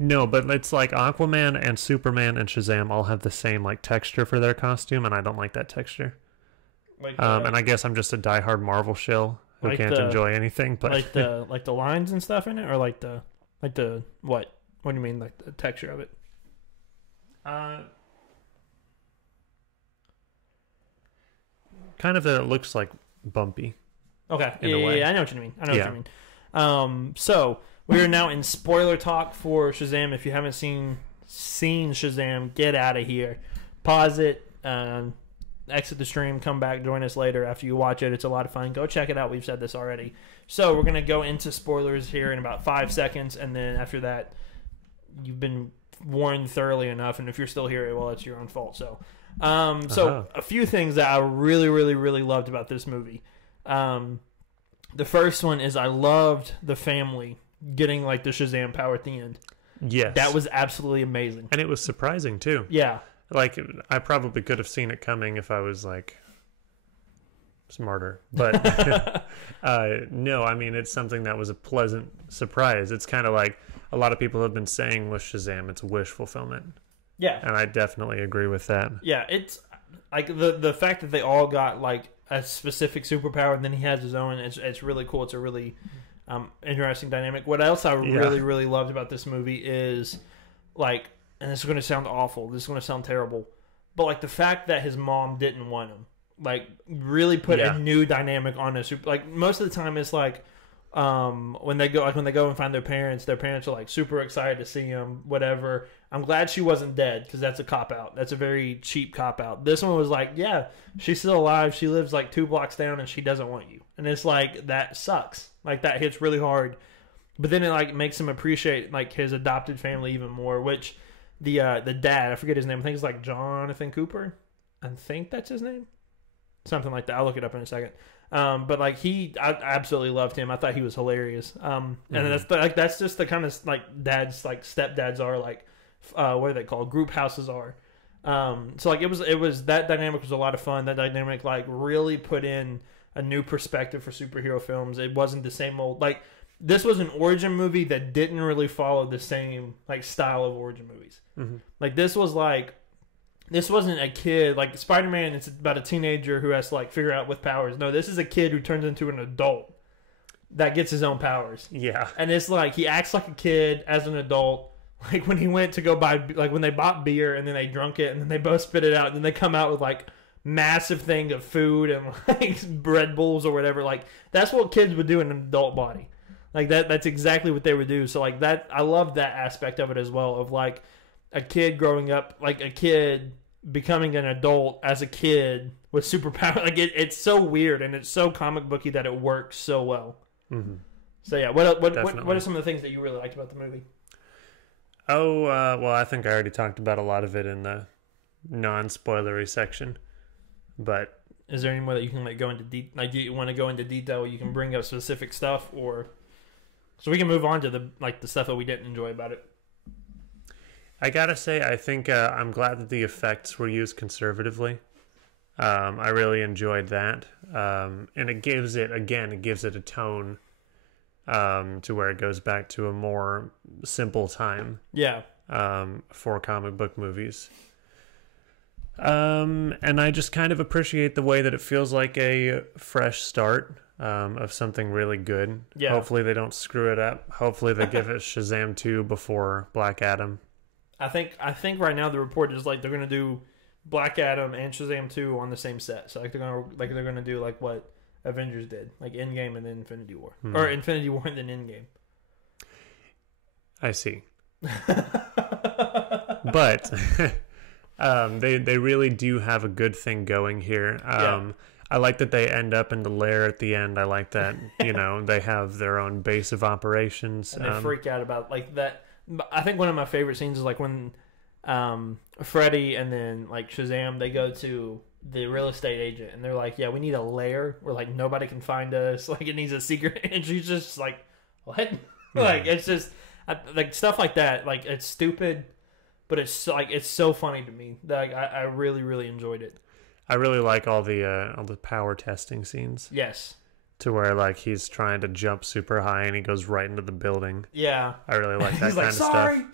No, but it's like Aquaman and Superman and Shazam all have the same like texture for their costume, and I don't like that texture. And I guess I'm just a diehard Marvel shill who can't enjoy anything. But like the lines and stuff in it, or like the what? What do you mean, like the texture of it? Kind of that it looks like bumpy. Okay, yeah, I know what you mean. What you mean. So we are now in spoiler talk for Shazam. If you haven't seen Shazam, get out of here. Pause it. Exit the stream. Come back. Join us later after you watch it. It's a lot of fun. Go check it out. We've said this already. So we're going to go into spoilers here in about 5 seconds. And then after that, you've been warned thoroughly enough. And if you're still here, well, it's your own fault. So, a few things that I really, really, really loved about this movie. The first one is I loved the family getting like the Shazam power at the end. Yes. That was absolutely amazing. And it was surprising too. Yeah. Like I probably could have seen it coming if I was like smarter. But no, I mean it's something that was a pleasant surprise. It's kind of like a lot of people have been saying with Shazam, it's wish fulfillment. Yeah. And I definitely agree with that. Yeah, it's like the fact that they all got like a specific superpower and then he has his own, it's really cool. It's a really interesting dynamic. What else I really, really loved about this movie is like, and this is going to sound awful, this is going to sound terrible, but like the fact that his mom didn't want him, like really put a new dynamic on a super. Like most of the time it's like when they go and find their parents are like super excited to see him, whatever. I'm glad she wasn't dead, because that's a cop-out. That's a very cheap cop-out. This one was like, yeah, she's still alive. She lives like 2 blocks down, and she doesn't want you. And it's like, that sucks. Like, that hits really hard. But then it like makes him appreciate like his adopted family even more, which the dad, I forget his name. I think it's like Jonathan Cooper. I think that's his name. Something like that. I'll look it up in a second. But like I absolutely loved him. I thought he was hilarious. And that's just the kind of like dads, like stepdads are like, what are they called? Group houses are. So like it was that dynamic was a lot of fun. That dynamic like really put in a new perspective for superhero films. It wasn't the same old, like this was an origin movie that didn't really follow the same like style of origin movies. Mm-hmm. Like this wasn't a kid like Spider-Man. It's about a teenager who has to like figure out with powers. No, this is a kid who turns into an adult that gets his own powers. Yeah, and it's like he acts like a kid as an adult. Like when he went to go buy, like when they bought beer and then they drunk it and then they both spit it out and then they come out with like massive thing of food and like Red Bulls or whatever. Like that's what kids would do in an adult body. Like that's exactly what they would do. So like that, I love that aspect of it as well, of like a kid growing up, like a kid becoming an adult as a kid with superpower. Like it's so weird and it's so comic booky that it works so well. Mm-hmm. So yeah, what are some of the things that you really liked about the movie? Oh, well, I think I already talked about a lot of it in the non-spoilery section. But is there any more that you can like go into like? Do you want to go into detail? You can bring up specific stuff, or so we can move on to the stuff that we didn't enjoy about it. I gotta say, I think I'm glad that the effects were used conservatively. I really enjoyed that, and it gives it a tone. To where it goes back to a more simple time. Yeah. For comic book movies. And I just kind of appreciate the way that it feels like a fresh start of something really good. Yeah. Hopefully they don't screw it up. Hopefully they give it Shazam 2 before Black Adam. I think right now the report is like they're gonna do Black Adam and Shazam 2 on the same set. So like they're gonna do like what Avengers did, like Endgame and then Infinity War, or Infinity War and then Endgame. I see, but they really do have a good thing going here. I like that they end up in the lair at the end. I like that they have their own base of operations. And they freak out about like that. I think one of my favorite scenes is like when Freddy and then like Shazam, they go to the real estate agent and they're like, yeah, we need a lair where like nobody can find us, like it needs a secret, and she's just like, what? Like it's just like stuff like that, like it's stupid, but it's like it's so funny to me. Like I really enjoyed it. I really like all the power testing scenes. Yes. To where like he's trying to jump super high and he goes right into the building. Yeah. I really like that kind of sorry.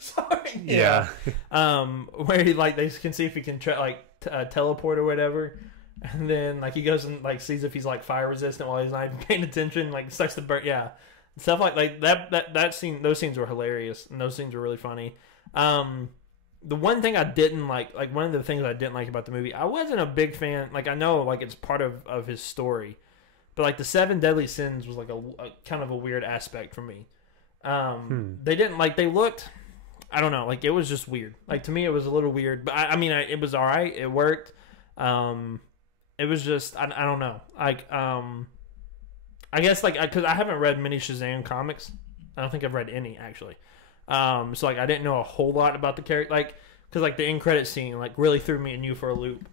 Yeah. Where he like they can see if he can teleport or whatever, and then like he goes and like sees if he's like fire resistant while he's not even paying attention, like starts to burn. Yeah. Stuff like that scene, those scenes were hilarious and those scenes were really funny. The one thing I didn't like one of the things I didn't like about the movie, I wasn't a big fan. Like I know like it's part of his story, but like the 7 deadly sins was like a kind of a weird aspect for me. They didn't like, they looked, I don't know, like it was just weird. Like to me it was a little weird, but I mean it was all right. It worked. It was just I don't know. Like I guess like cuz I haven't read many Shazam comics. I don't think I've read any actually. So like I didn't know a whole lot about the character, like cuz like the end credit scene like really threw me and you for a loop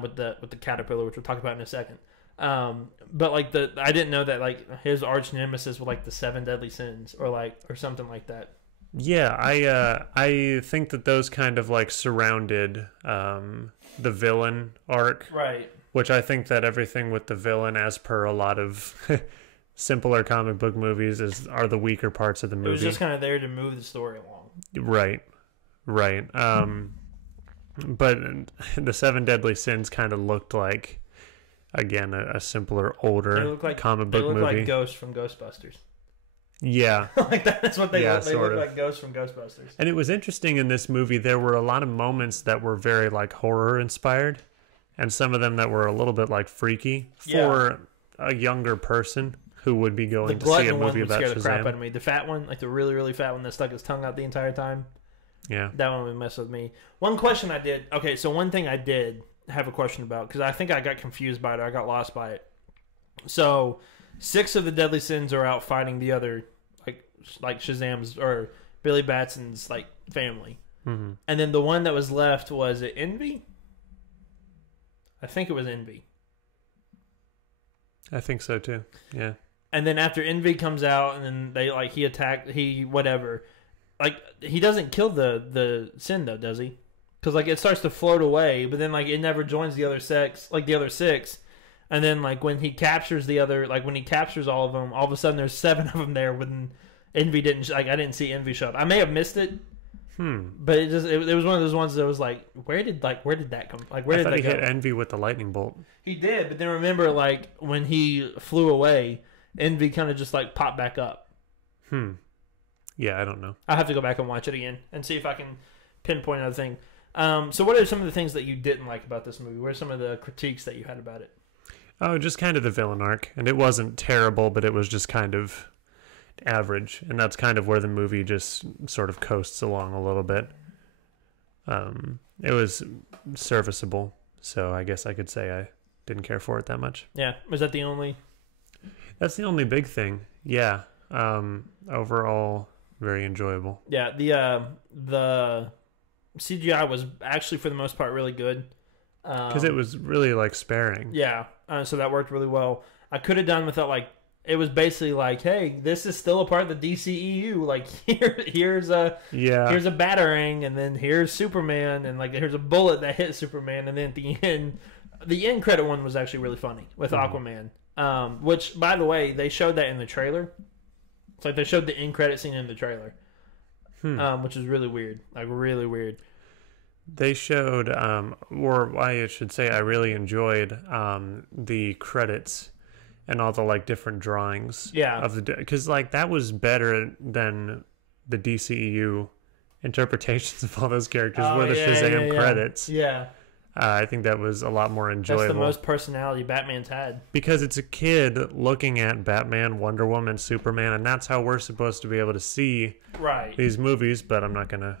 with the caterpillar, which we'll talk about in a second. But like I didn't know that like his arch nemesis were like the 7 deadly sins or something like that. Yeah, I think that those kind of like surrounded the villain arc, right? Which I think that everything with the villain, as per a lot of simpler comic book movies, are the weaker parts of the movie. It was just kind of there to move the story along. Right. But the 7 deadly sins kind of looked like, again, a simpler, older comic book movie. They look like ghosts from Ghostbusters. Yeah. Like that's what they look. They look like ghosts from Ghostbusters. And it was interesting in this movie, there were a lot of moments that were very like horror inspired, and some of them that were a little bit like freaky for a younger person who would be going to see a movie about Shazam. The crap out of me. The fat one, like the really, really fat one that stuck his tongue out the entire time. Yeah. That one would mess with me. One question I did. Okay, so one thing I did have a question about, because I think I got confused by it. Or I got lost by it. So 6 of the deadly sins are out fighting the other, like Shazam's or Billy Batson's like family, and then the one that was left, was it Envy? I think it was Envy. I think so too. Yeah. And then after Envy comes out, and then they whatever. Like he doesn't kill the sin though, does he? Because like it starts to float away, but then like it never joins the other 6, and then like when he captures when he captures all of them, all of a sudden there's 7 of them there. When Envy didn't, I didn't see Envy show up. I may have missed it. But it was one of those ones that was like, where did that come? Like where did that go? He hit Envy with the lightning bolt. He did, but then remember, like when he flew away, Envy kind of just like popped back up. Yeah, I don't know. I'll have to go back and watch it again and see if I can pinpoint another thing. So what are some of the things that you didn't like about this movie? What are some of the critiques that you had about it? Oh, just kind of the villain arc. And it wasn't terrible, but it was just kind of average. And that's kind of where the movie just sort of coasts along a little bit. It was serviceable. So I guess I could say I didn't care for it that much. Yeah. Was that the only... That's the only big thing. Yeah. Overall, very enjoyable. Yeah. The CGI was actually, for the most part, really good. Because it was really, like, sparing. Yeah. So that worked really well. I could have done without, like... It was basically like, hey, this is still a part of the DCEU. Like, here's a batarang, and then here's Superman, and, like, here's a bullet that hit Superman, and then at the end credit one was actually really funny with Aquaman. Which, by the way, they showed that in the trailer. It's like they showed the end credit scene in the trailer. Which is really weird. Like, really weird. They showed, or I should say I really enjoyed the credits and all the, like, different drawings. Yeah. Because, like, that was better than the DCEU interpretations of all those characters were the Shazam credits. Yeah. I think that was a lot more enjoyable. That's the most personality Batman's had. Because it's a kid looking at Batman, Wonder Woman, Superman, and that's how we're supposed to be able to see these movies, but I'm not going to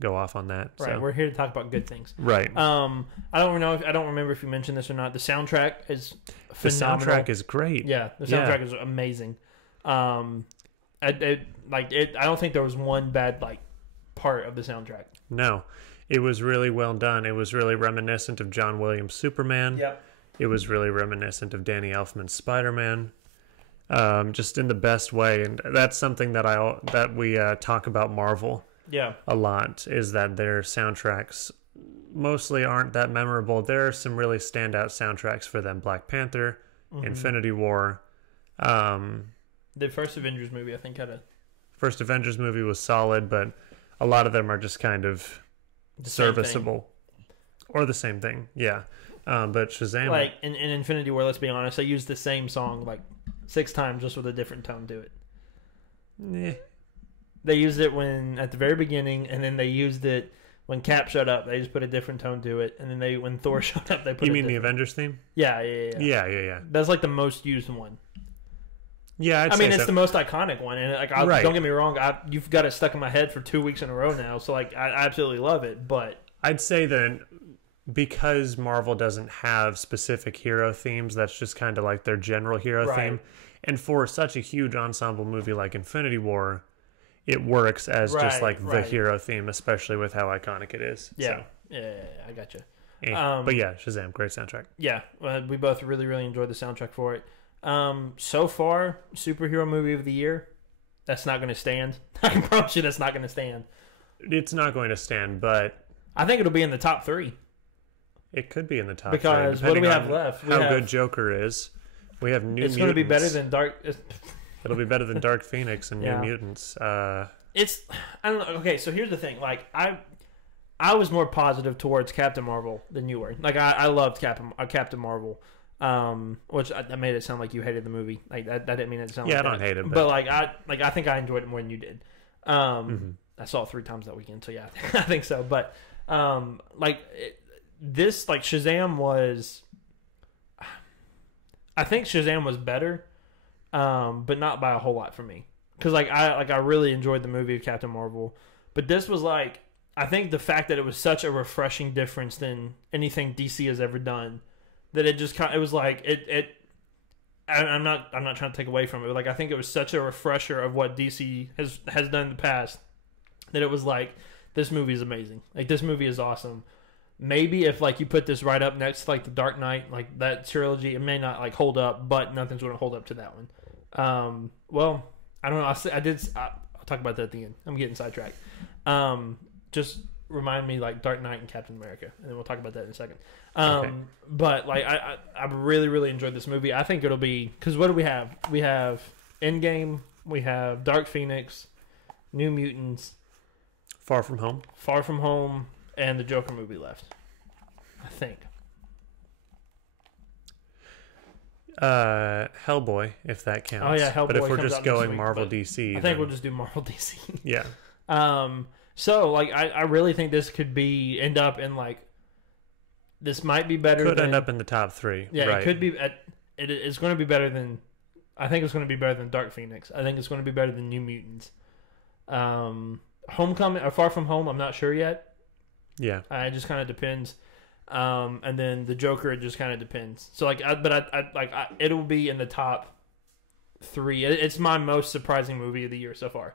go off on that. Right, so. We're here to talk about good things. Right. I don't remember if you mentioned this or not. The soundtrack is phenomenal. The soundtrack is great. Yeah, the soundtrack is amazing. I don't think there was one bad, like, part of the soundtrack. No. It was really well done. It was really reminiscent of John Williams' Superman. Yep. It was really reminiscent of Danny Elfman's Spider-Man, just in the best way. And that's something that we talk about Marvel a lot, is that their soundtracks mostly aren't that memorable. There are some really standout soundtracks for them. Black Panther, Infinity War. The first Avengers movie, I think, had a... First Avengers movie was solid, but a lot of them are just kind of... serviceable or the same thing, but Shazam, like in Infinity War, let's be honest, they used the same song like 6 times just with a different tone to it. They used it when at the very beginning, and then they used it when Cap showed up. They just put a different tone to it, and then when Thor showed up, they put. You mean the Avengers theme? Yeah. That's like the most used one. Yeah, I mean, it's the most iconic one, and like, don't get me wrong, you've got it stuck in my head for 2 weeks in a row now, so like, I absolutely love it. But I'd say that because Marvel doesn't have specific hero themes, that's just kind of like their general hero theme. And for such a huge ensemble movie like Infinity War, it works as just like the hero theme, especially with how iconic it is. Yeah, I gotcha. But yeah, Shazam, great soundtrack. Yeah, we both really, really enjoyed the soundtrack for it. So far, superhero movie of the year, that's not going to stand. I can promise you that's not going to stand. It's not going to stand, but I think it'll be in the top 3. It could be in the top 3. Because what do we have left? How good Joker is. We have New Mutants. It's going to be better than Dark... It'll be better than Dark Phoenix and New Mutants. I don't know. Okay, so here's the thing. Like, I was more positive towards Captain Marvel than you were. Like, I loved Captain Marvel. Which I made it sound like you hated the movie. Like that didn't mean it to sound like that. I don't hate it, but I think I enjoyed it more than you did. I saw it 3 times that weekend, so yeah, I think so. But Shazam was, I think Shazam was better, but not by a whole lot for me. Because I really enjoyed the movie of Captain Marvel, but this was like, I think the fact that it was such a refreshing difference than anything DC has ever done. That it just kind of, it was like I'm not trying to take away from it, but like I think it was such a refresher of what DC has done in the past that it was like, this movie is amazing. Like, this movie is awesome. Maybe if like you put this right up next to like the Dark Knight, like that trilogy, it may not like hold up, but nothing's going to hold up to that one. Well, I don't know. I'll talk about that at the end. I'm getting sidetracked. Just remind me like Dark Knight and Captain America, and then we'll talk about that in a second. Okay. But like I really, really enjoyed this movie. I think it'll be, because what do we have? We have Endgame, we have Dark Phoenix, New Mutants, Far From Home, and the Joker movie left, I think. Hellboy, if that counts. Oh yeah, Hellboy. But if we're just going week, Marvel DC, I think we'll just do Marvel DC. Yeah. So like I really think this could end up in like this might be better. Could end up in the top 3. Yeah, right. It could be. It's going to be better than. I think it's going to be better than Dark Phoenix. I think it's going to be better than New Mutants. Homecoming or Far From Home, I'm not sure yet. Yeah. It just kind of depends. And then the Joker, it just kind of depends. So like, it'll be in the top 3. It's my most surprising movie of the year so far.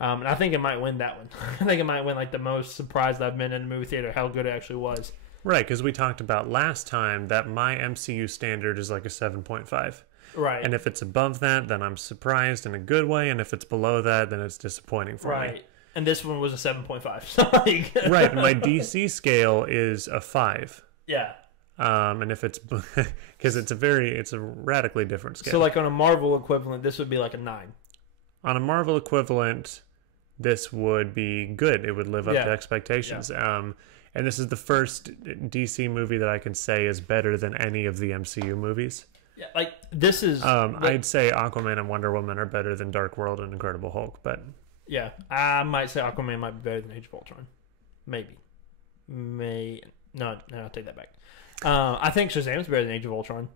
And I think it might win that one. I think it might win like the most surprised I've been in a movie theater, how good it actually was. Right, because we talked about last time that my MCU standard is like a 7.5. Right. And if it's above that, then I'm surprised in a good way. And if it's below that, then it's disappointing for me. Right. And this one was a 7.5. So like right. My DC scale is a 5. Yeah. And if it's because it's a radically different scale. So like on a Marvel equivalent, this would be like a 9. On a Marvel equivalent, this would be good. It would live up to expectations. Yeah. And this is the first DC movie that I can say is better than any of the MCU movies. Yeah, like this is. I'd say Aquaman and Wonder Woman are better than Dark World and Incredible Hulk, but yeah, I might say Aquaman might be better than Age of Ultron. Maybe. No, I'll take that back. I think Shazam's better than Age of Ultron.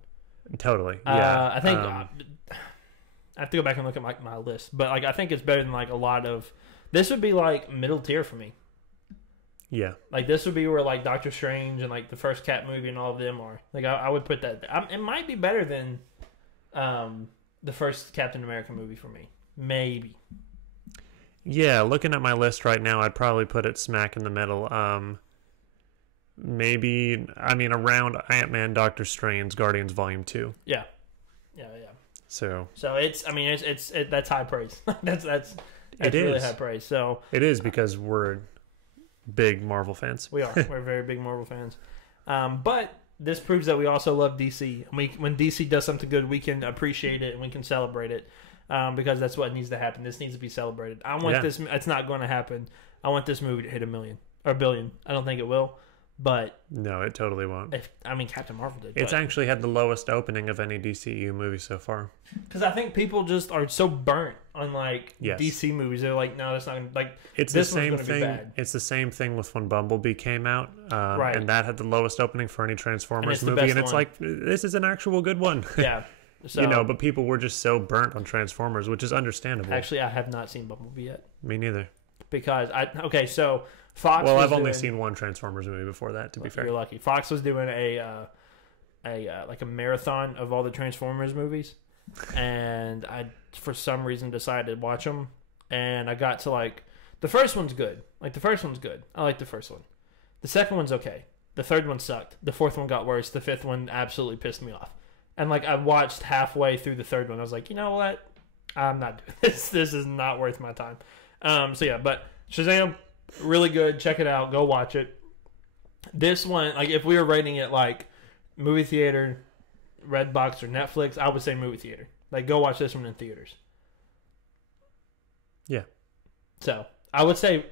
Totally. Yeah. I think I have to go back and look at my list, but like I think it's better than like a lot of. This would be like middle tier for me. Yeah. Like this would be where like Doctor Strange and like the first Cat movie and all of them are. Like I would put that. It might be better than the first Captain America movie for me. Maybe. Yeah, looking at my list right now, I'd probably put it smack in the middle. Maybe around Ant-Man, Doctor Strange, Guardians Volume 2. Yeah. So it's that's high praise. that's really high praise. So it is because we're big Marvel fans. We are. We're very big Marvel fans. But this proves that we also love DC. When DC does something good, we can appreciate it and we can celebrate it because that's what needs to happen. This needs to be celebrated. I want this. It's not going to happen. I want this movie to hit $1 million or $1 billion. I don't think it will. But no, it totally won't. Captain Marvel did. It's actually had the lowest opening of any DCU movie so far. Because I think people just are so burnt on DC movies. They're like, no, that's not gonna, like. It's the same thing. It's the same thing with when Bumblebee came out, right? And that had the lowest opening for any Transformers movie, and it's like this is an actual good one. Yeah. So, but people were just so burnt on Transformers, which is understandable. Actually, I have not seen Bumblebee yet. Me neither. Because so Fox. Well, I've only seen one Transformers movie before that. To be fair, you're lucky. Fox was doing a marathon of all the Transformers movies, and I for some reason decided to watch them. And I got to the first one's good. The first one's good. I like the first one. The second one's okay. The third one sucked. The fourth one got worse. The fifth one absolutely pissed me off. And I watched halfway through the third one. I was like, you know what? I'm not doing this. This is not worth my time. But Shazam. Really good. Check it out. Go watch it. This one, if we were rating it movie theater, Redbox, or Netflix, I would say movie theater. Go watch this one in theaters. Yeah. So, I would say,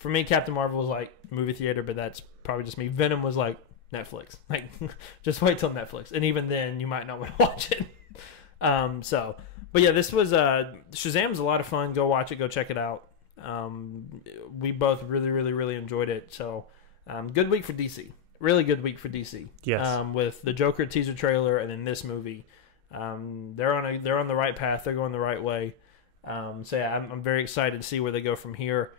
for me, Captain Marvel was movie theater, but that's probably just me. Venom was Netflix. Just wait till Netflix. And even then, you might not want to watch it. But yeah, this was, Shazam's a lot of fun. Go watch it. Go check it out. We both really, really, really enjoyed it. So, good week for DC. Really good week for DC. Yes. With the Joker teaser trailer and then this movie, they're on the right path. They're going the right way. So yeah, I'm very excited to see where they go from here.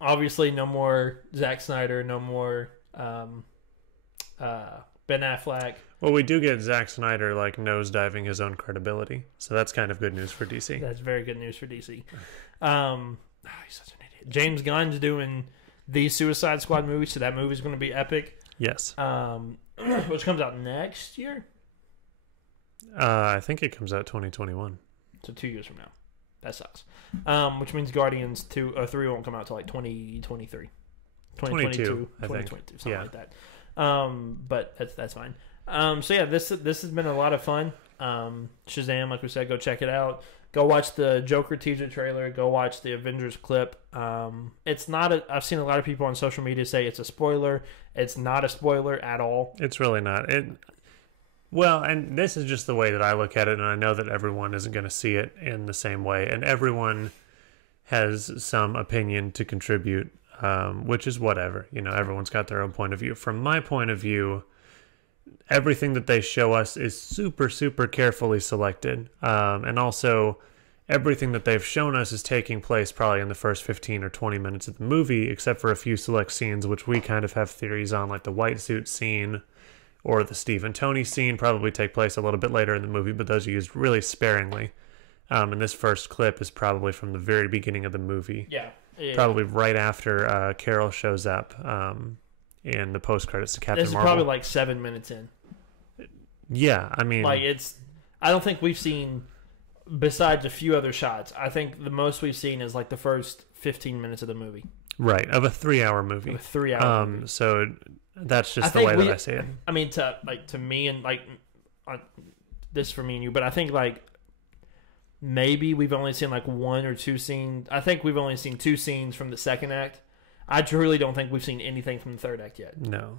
Obviously, no more Zack Snyder. No more Ben Affleck. Well, we do get Zack Snyder nosediving his own credibility, so that's kind of good news for DC. That's very good news for DC. He's such an idiot. James Gunn's doing the Suicide Squad movie, so that movie's going to be epic. Yes. Which comes out next year. I think it comes out 2021. So 2 years from now. That sucks. Which means Guardians 2 or 3 won't come out till 2023. 2022, I think. Something like that. But that's fine. So yeah, this has been a lot of fun. Shazam, like we said, go check it out. Go watch the Joker teaser trailer. Go watch the Avengers clip. It's not I've seen a lot of people on social media say it's a spoiler. It's not a spoiler at all. It's really not. Well, and this is just the way that I look at it, and I know that everyone isn't going to see it in the same way, and everyone has some opinion to contribute, which is whatever. You know, everyone's got their own point of view. From my point of view, everything that they show us is super, super carefully selected, and also everything that they've shown us is taking place probably in the first 15 or 20 minutes of the movie, except for a few select scenes, which we kind of have theories on, like the white suit scene or the Steve and Tony scene probably take place a little bit later in the movie, but those are used really sparingly. And this first clip is probably from the very beginning of the movie. Yeah. Probably right after Carol shows up in the post-credits to Captain Marvel. This is probably like 7 minutes in. Yeah, I mean... Like, I don't think we've seen, besides a few other shots, I think the most we've seen is like the first 15 minutes of the movie. Right, of a 3-hour movie. Of a 3-hour movie. So that's just the way that I see it. I mean, to me, and like, this for me and you, but I think like, maybe we've only seen like 1 or 2 scenes. I think we've only seen 2 scenes from the second act. I truly don't think we've seen anything from the third act yet. No.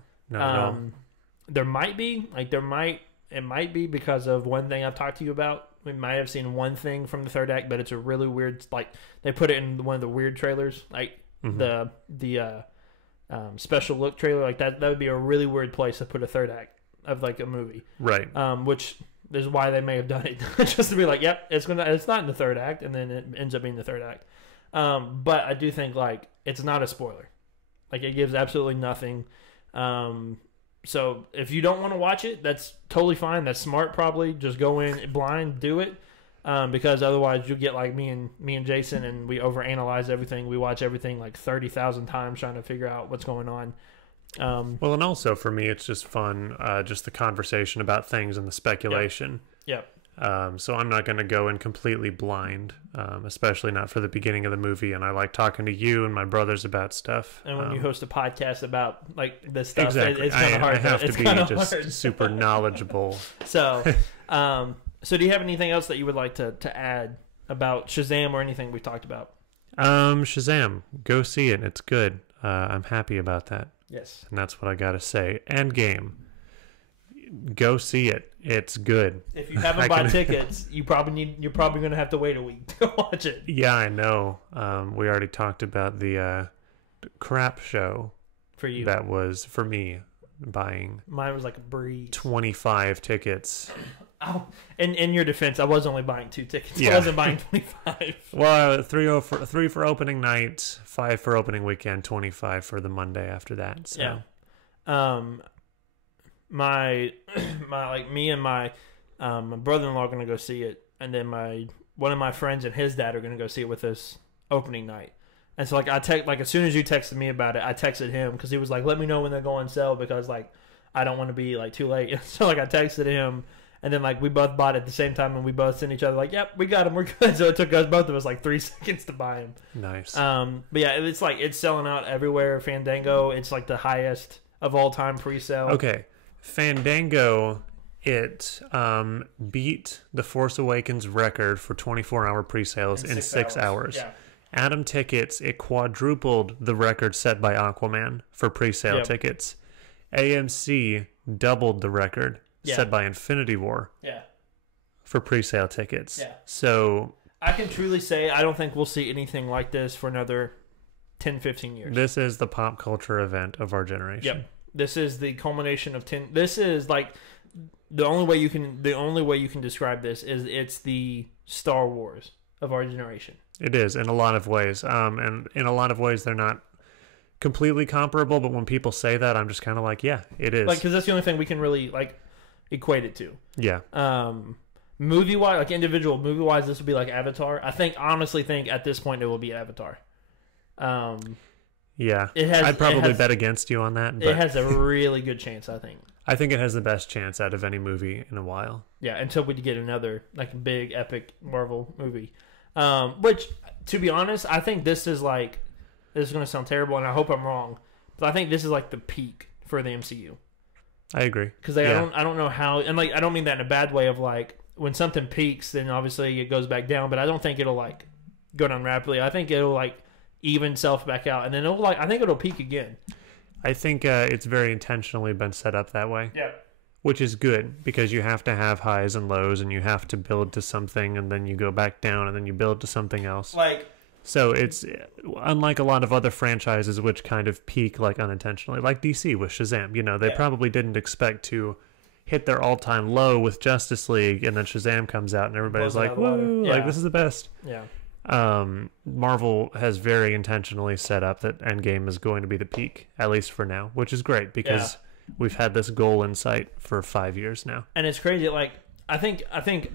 There might be, like, it might be because of one thing I've talked to you about. We might have seen one thing from the third act, but it's a really weird, like, they put it in one of the weird trailers, like the special look trailer, like that would be a really weird place to put a third act of like a movie. Right. Which is why they may have done it. Just to be like, yep, it's not in the third act, and then it ends up being the third act. But I do think like it's not a spoiler. Like it gives absolutely nothing. So if you don't want to watch it, that's totally fine. That's smart probably. Just go in blind, do it. Because otherwise you'll get like me and Jason, and we overanalyze everything. We watch everything like 30,000 times trying to figure out what's going on. Well, and also for me, it's just fun, just the conversation about things and the speculation. Yep. So I'm not going to go in completely blind, especially not for the beginning of the movie. And I like talking to you and my brothers about stuff. And when you host a podcast about like this stuff, exactly. It's kind of hard. I have to be just super knowledgeable. So, so do you have anything else that you would like to add about Shazam or anything we talked about? Shazam, go see it. It's good. I'm happy about that. Yes. And that's what I got to say. Endgame, go see it. It's good. If you haven't bought tickets, you're probably going to have to wait a week to watch it. Yeah, I know. We already talked about the crap show for you. That was for me buying. Mine was like a breeze. 25 tickets. Oh, in your defense, I was only buying 2 tickets. Yeah. I wasn't buying 25. Well, 3 for opening night, 5 for opening weekend, 25 for the Monday after that. So. Yeah. My like me and my brother-in-law are gonna go see it, and then one of my friends and his dad are gonna go see it with us opening night. And so like as soon as you texted me about it, I texted him because he was like, "Let me know when they're going on sale because like I don't want to be like too late." So like I texted him. And then, like, we both bought it at the same time, and we both sent each other, like, yep, we got them, we're good. So it took both of us, like, 3 seconds to buy them. Nice. But, yeah, it's, like, it's selling out everywhere. Fandango, it's, like, the highest of all time pre-sale. Okay. Fandango, it beat the Force Awakens record for 24-hour pre-sales in 6 hours. Yeah. Atom Tickets, it quadrupled the record set by Aquaman for pre-sale tickets. AMC doubled the record. Set by Infinity War. Yeah. For pre-sale tickets. Yeah. So I can truly say I don't think we'll see anything like this for another 10, 15 years. This is the pop culture event of our generation. Yep. This is the culmination of 10. This is like the only way you can describe this is it's the Star Wars of our generation. It is in a lot of ways. And in a lot of ways they're not completely comparable, but when people say that, I'm just kind of like, yeah, it is. Like, because that's the only thing we can really like equate it to. Yeah. Movie wise, like individual movie wise, this would be like Avatar. I honestly think at this point it will be Avatar. Yeah. I'd probably bet against you on that. But it has a really good chance, I think. I think it has the best chance out of any movie in a while. Yeah, until we get another like big epic Marvel movie. Which, to be honest, I think this is going to sound terrible, and I hope I'm wrong, but I think this is like the peak for the MCU. I agree. Because I don't know how, and like I don't mean that in a bad way of like when something peaks, then obviously it goes back down. But I don't think it'll like go down rapidly. I think it'll like even itself back out, and then I think it'll peak again. I think it's very intentionally been set up that way. Yeah. which is good because you have to have highs and lows, and you have to build to something, and then you go back down, and then you build to something else. So it's unlike a lot of other franchises which kind of peak like unintentionally, like DC with Shazam. You know, they probably didn't expect to hit their all-time low with Justice League, and then Shazam comes out, and everybody's like, "Woo! Like this is the best." Yeah. Marvel has very intentionally set up that Endgame is going to be the peak, at least for now, which is great because we've had this goal in sight for 5 years now. And it's crazy. Like I think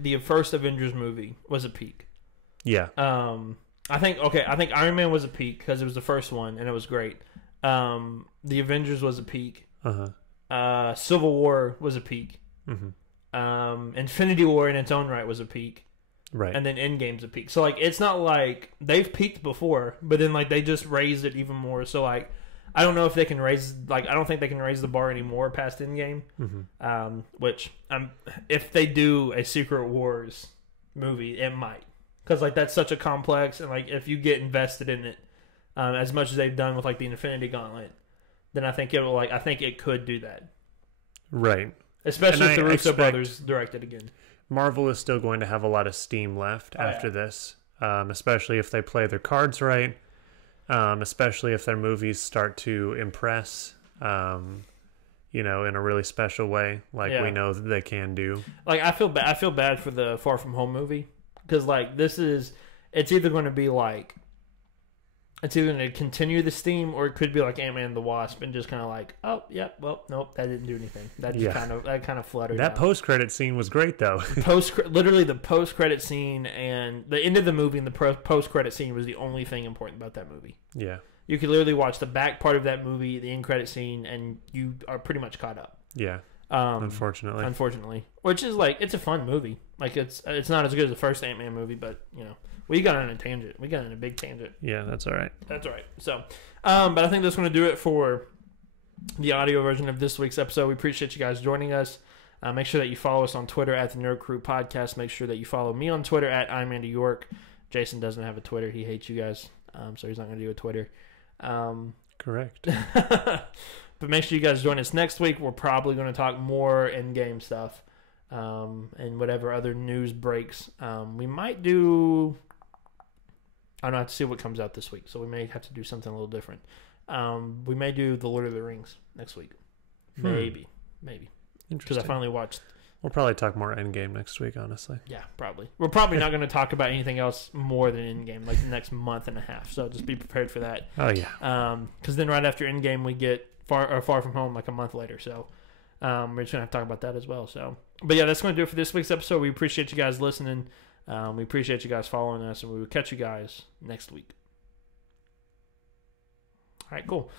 the first Avengers movie was a peak. Yeah. I think Iron Man was a peak because it was the first one and it was great. The Avengers was a peak. Civil War was a peak. Infinity War in its own right was a peak. Right. And then Endgame's a peak. So like it's not like they've peaked before, but then like they just raised it even more. So like I don't know if they can raise I don't think they can raise the bar anymore past Endgame. Which if they do a Secret Wars movie, it might. Because like that's such a complex, and like if you get invested in it as much as they've done with like the Infinity Gauntlet, then I think it could do that. Right. Especially if the Russo brothers direct it again. Marvel is still going to have a lot of steam left after this, especially if they play their cards right, especially if their movies start to impress, in a really special way, like we know that they can do. Like I feel bad for the Far From Home movie. Because, like, it's either going to be, like, it's either going to continue the steam, or it could be like Ant-Man and the Wasp and just kind of like, oh, yeah, well, nope, that didn't do anything. That just kind of fluttered. That post-credit scene was great, though. Literally, the post-credit scene and the end of the movie and the post-credit scene was the only thing important about that movie. Yeah. You could literally watch the back part of that movie, the end credit scene, and you are pretty much caught up. Yeah. Unfortunately, which is like it's a fun movie. Like it's not as good as the first Ant-Man movie, but we got on a tangent. We got on a big tangent. Yeah, that's all right. So, but I think that's going to do it for the audio version of this week's episode. We appreciate you guys joining us. Make sure that you follow us on Twitter at the Nerd Crew Podcast. Make sure that you follow me on Twitter at I'm Andy York. Jason doesn't have a Twitter. He hates you guys, so he's not going to do a Twitter. Correct. But make sure you guys join us next week. We're probably going to talk more Endgame stuff and whatever other news breaks. We might do... I don't know, have to see what comes out this week, so we may have to do something a little different. We may do The Lord of the Rings next week. Maybe. Because I finally watched... We'll probably talk more Endgame next week, honestly. Yeah, probably. We're probably not going to talk about anything else more than Endgame, like the next month and a half. So just be prepared for that. Oh, yeah. Because then right after Endgame, we get Far From Home like a month later. So we're just going to have to talk about that as well. So, but yeah, that's going to do it for this week's episode. We appreciate you guys listening. We appreciate you guys following us, and we will catch you guys next week. All right, cool.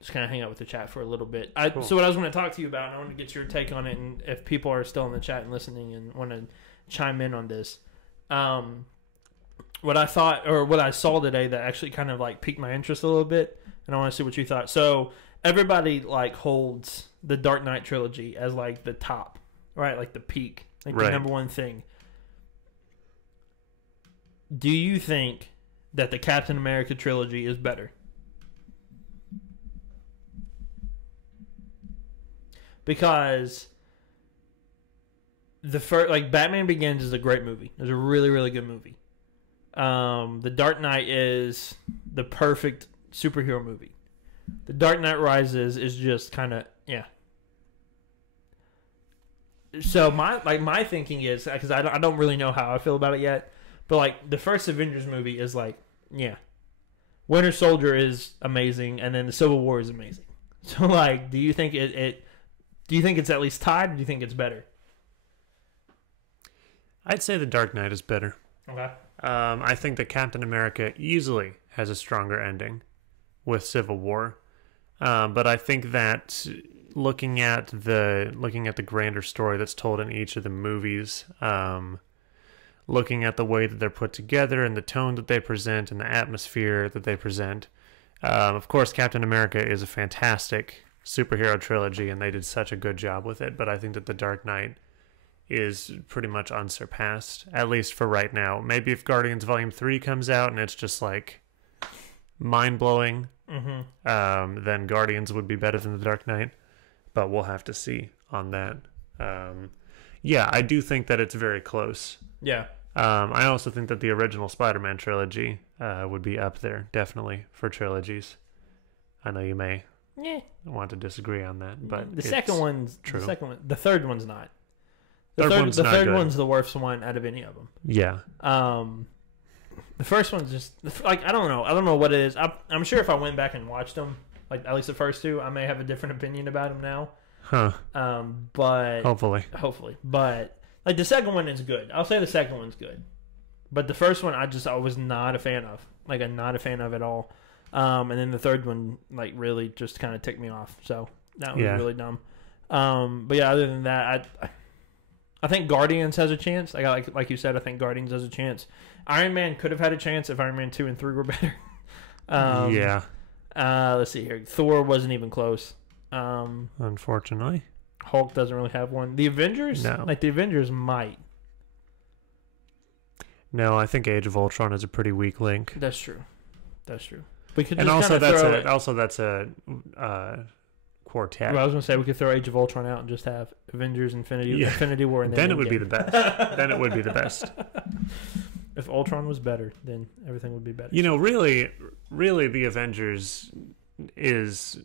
Just kind of hang out with the chat for a little bit. Cool. So what I was going to talk to you about, and I want to get your take on it, and if people are still in the chat and listening and want to chime in on this, what I thought or what I saw today that actually kind of like piqued my interest a little bit, and I want to see what you thought. So everybody like holds the Dark Knight trilogy as like the top, right? Like the peak, like the number one thing. Do you think that the Captain America trilogy is better? Because the first, like Batman Begins is a great movie. It's a really, really good movie. The Dark Knight is the perfect superhero movie. The Dark Knight Rises is just kind of So my thinking is, because I don't really know how I feel about it yet, but like the first Avengers movie is like Winter Soldier is amazing, and then the Civil War is amazing. So like, do you think do you think it's at least tied, or do you think it's better? I'd say The Dark Knight is better. Okay. I think that Captain America easily has a stronger ending with Civil War. But I think that looking at the grander story that's told in each of the movies, looking at the way that they're put together and the tone that they present and the atmosphere that they present, of course, Captain America is a fantastic superhero trilogy, and they did such a good job with it. But I think that The Dark Knight is pretty much unsurpassed, at least for right now. Maybe if Guardians Volume 3 comes out and it's just like mind-blowing, then Guardians would be better than The Dark Knight. but we'll have to see on that. Yeah, I do think that it's very close. Yeah. I also think that the original Spider-Man trilogy would be up there, definitely, for trilogies. I know you may want to disagree on that, but the second one's true. The third one's not. The third one's the worst one out of any of them. Yeah. The first one's just like, I don't know what it is. I'm sure if I went back and watched them, like at least the first two, I may have a different opinion about them now. But hopefully, but like the second one is good. I'll say the second one's good, but the first one I was not a fan of. Like I'm not a fan of at all. And then the third one like really just kind of ticked me off. So that was really dumb. But yeah, other than that, I think Guardians has a chance. Like you said, I think Guardians has a chance. Iron Man could have had a chance if Iron Man 2 and 3 were better. Let's see here. Thor wasn't even close. Unfortunately. Hulk doesn't really have one. The Avengers? No. Like, the Avengers might. No, I think Age of Ultron is a pretty weak link. That's true. We could and also that's a quartet. Well, I was going to say we could throw Age of Ultron out and just have Avengers, Infinity War, and then it would be the best. Then it would be the best. If Ultron was better, then everything would be better. You know, really, the Avengers is...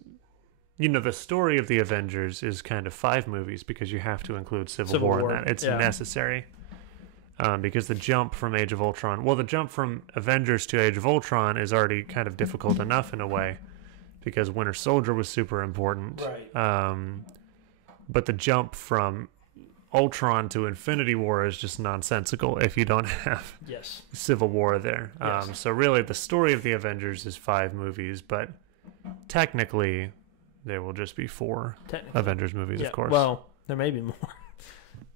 You know, the story of the Avengers is kind of 5 movies because you have to include Civil War in that. It's necessary. Because the jump from Age of Ultron... Well, the jump from Avengers to Age of Ultron is already kind of difficult enough in a way because Winter Soldier was super important. Right. But the jump from Ultron to Infinity War is just nonsensical if you don't have Civil War there. Yes. So really, the story of the Avengers is 5 movies, but technically... There will just be 4 Avengers movies, of course. Well, there may be more.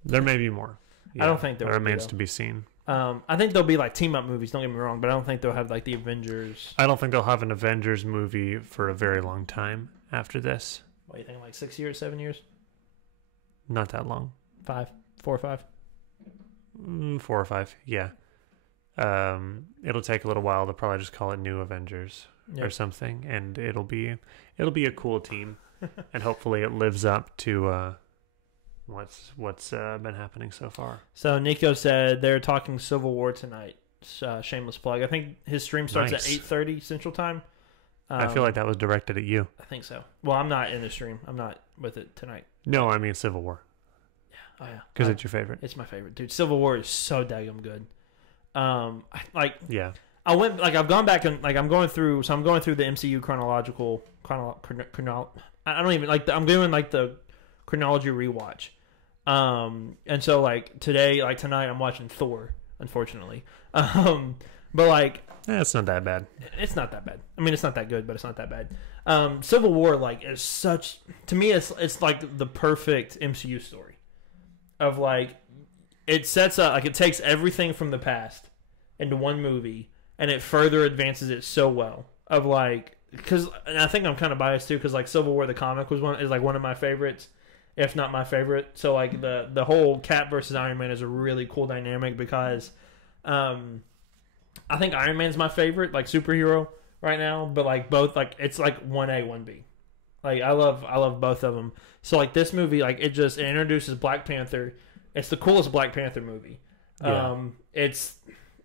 There may be more. Yeah, I don't think there will be. It remains to be seen. I think there'll be like team-up movies, don't get me wrong, but I don't think they'll have like the Avengers. I don't think they'll have an Avengers movie for a very long time after this. What do you think, like 6 years, 7 years? Not that long. 5? 4 or 5? 4 or 5, yeah. It'll take a little while. They'll probably just call it New Avengers. Or something, and it'll be a cool team, and hopefully it lives up to what's been happening so far. So Nico said they're talking Civil War tonight. Shameless plug. I think his stream starts at 8:30 Central Time. I feel like that was directed at you. I think so. Well, I'm not in the stream. I'm not with it tonight. No, I mean Civil War. Yeah. Oh yeah. Because it's your favorite. It's my favorite, dude. Civil War is so daggum good. Yeah. I went I've gone back and I'm going through the MCU chronological. I don't even I'm doing the chronology rewatch. And so tonight I'm watching Thor, unfortunately. But it's not that bad. It's not that bad. I mean, it's not that good, but it's not that bad. Civil War is such, to me it's like the perfect MCU story of it sets up it takes everything from the past into one movie. And it further advances it so well. Because I think I'm kind of biased too. Because Civil War the comic is one of my favorites, if not my favorite. So the whole Cap versus Iron Man is a really cool dynamic because, I think Iron Man's my favorite superhero right now. But both it's 1A 1B. I love both of them. So this movie it introduces Black Panther. It's the coolest Black Panther movie. Yeah.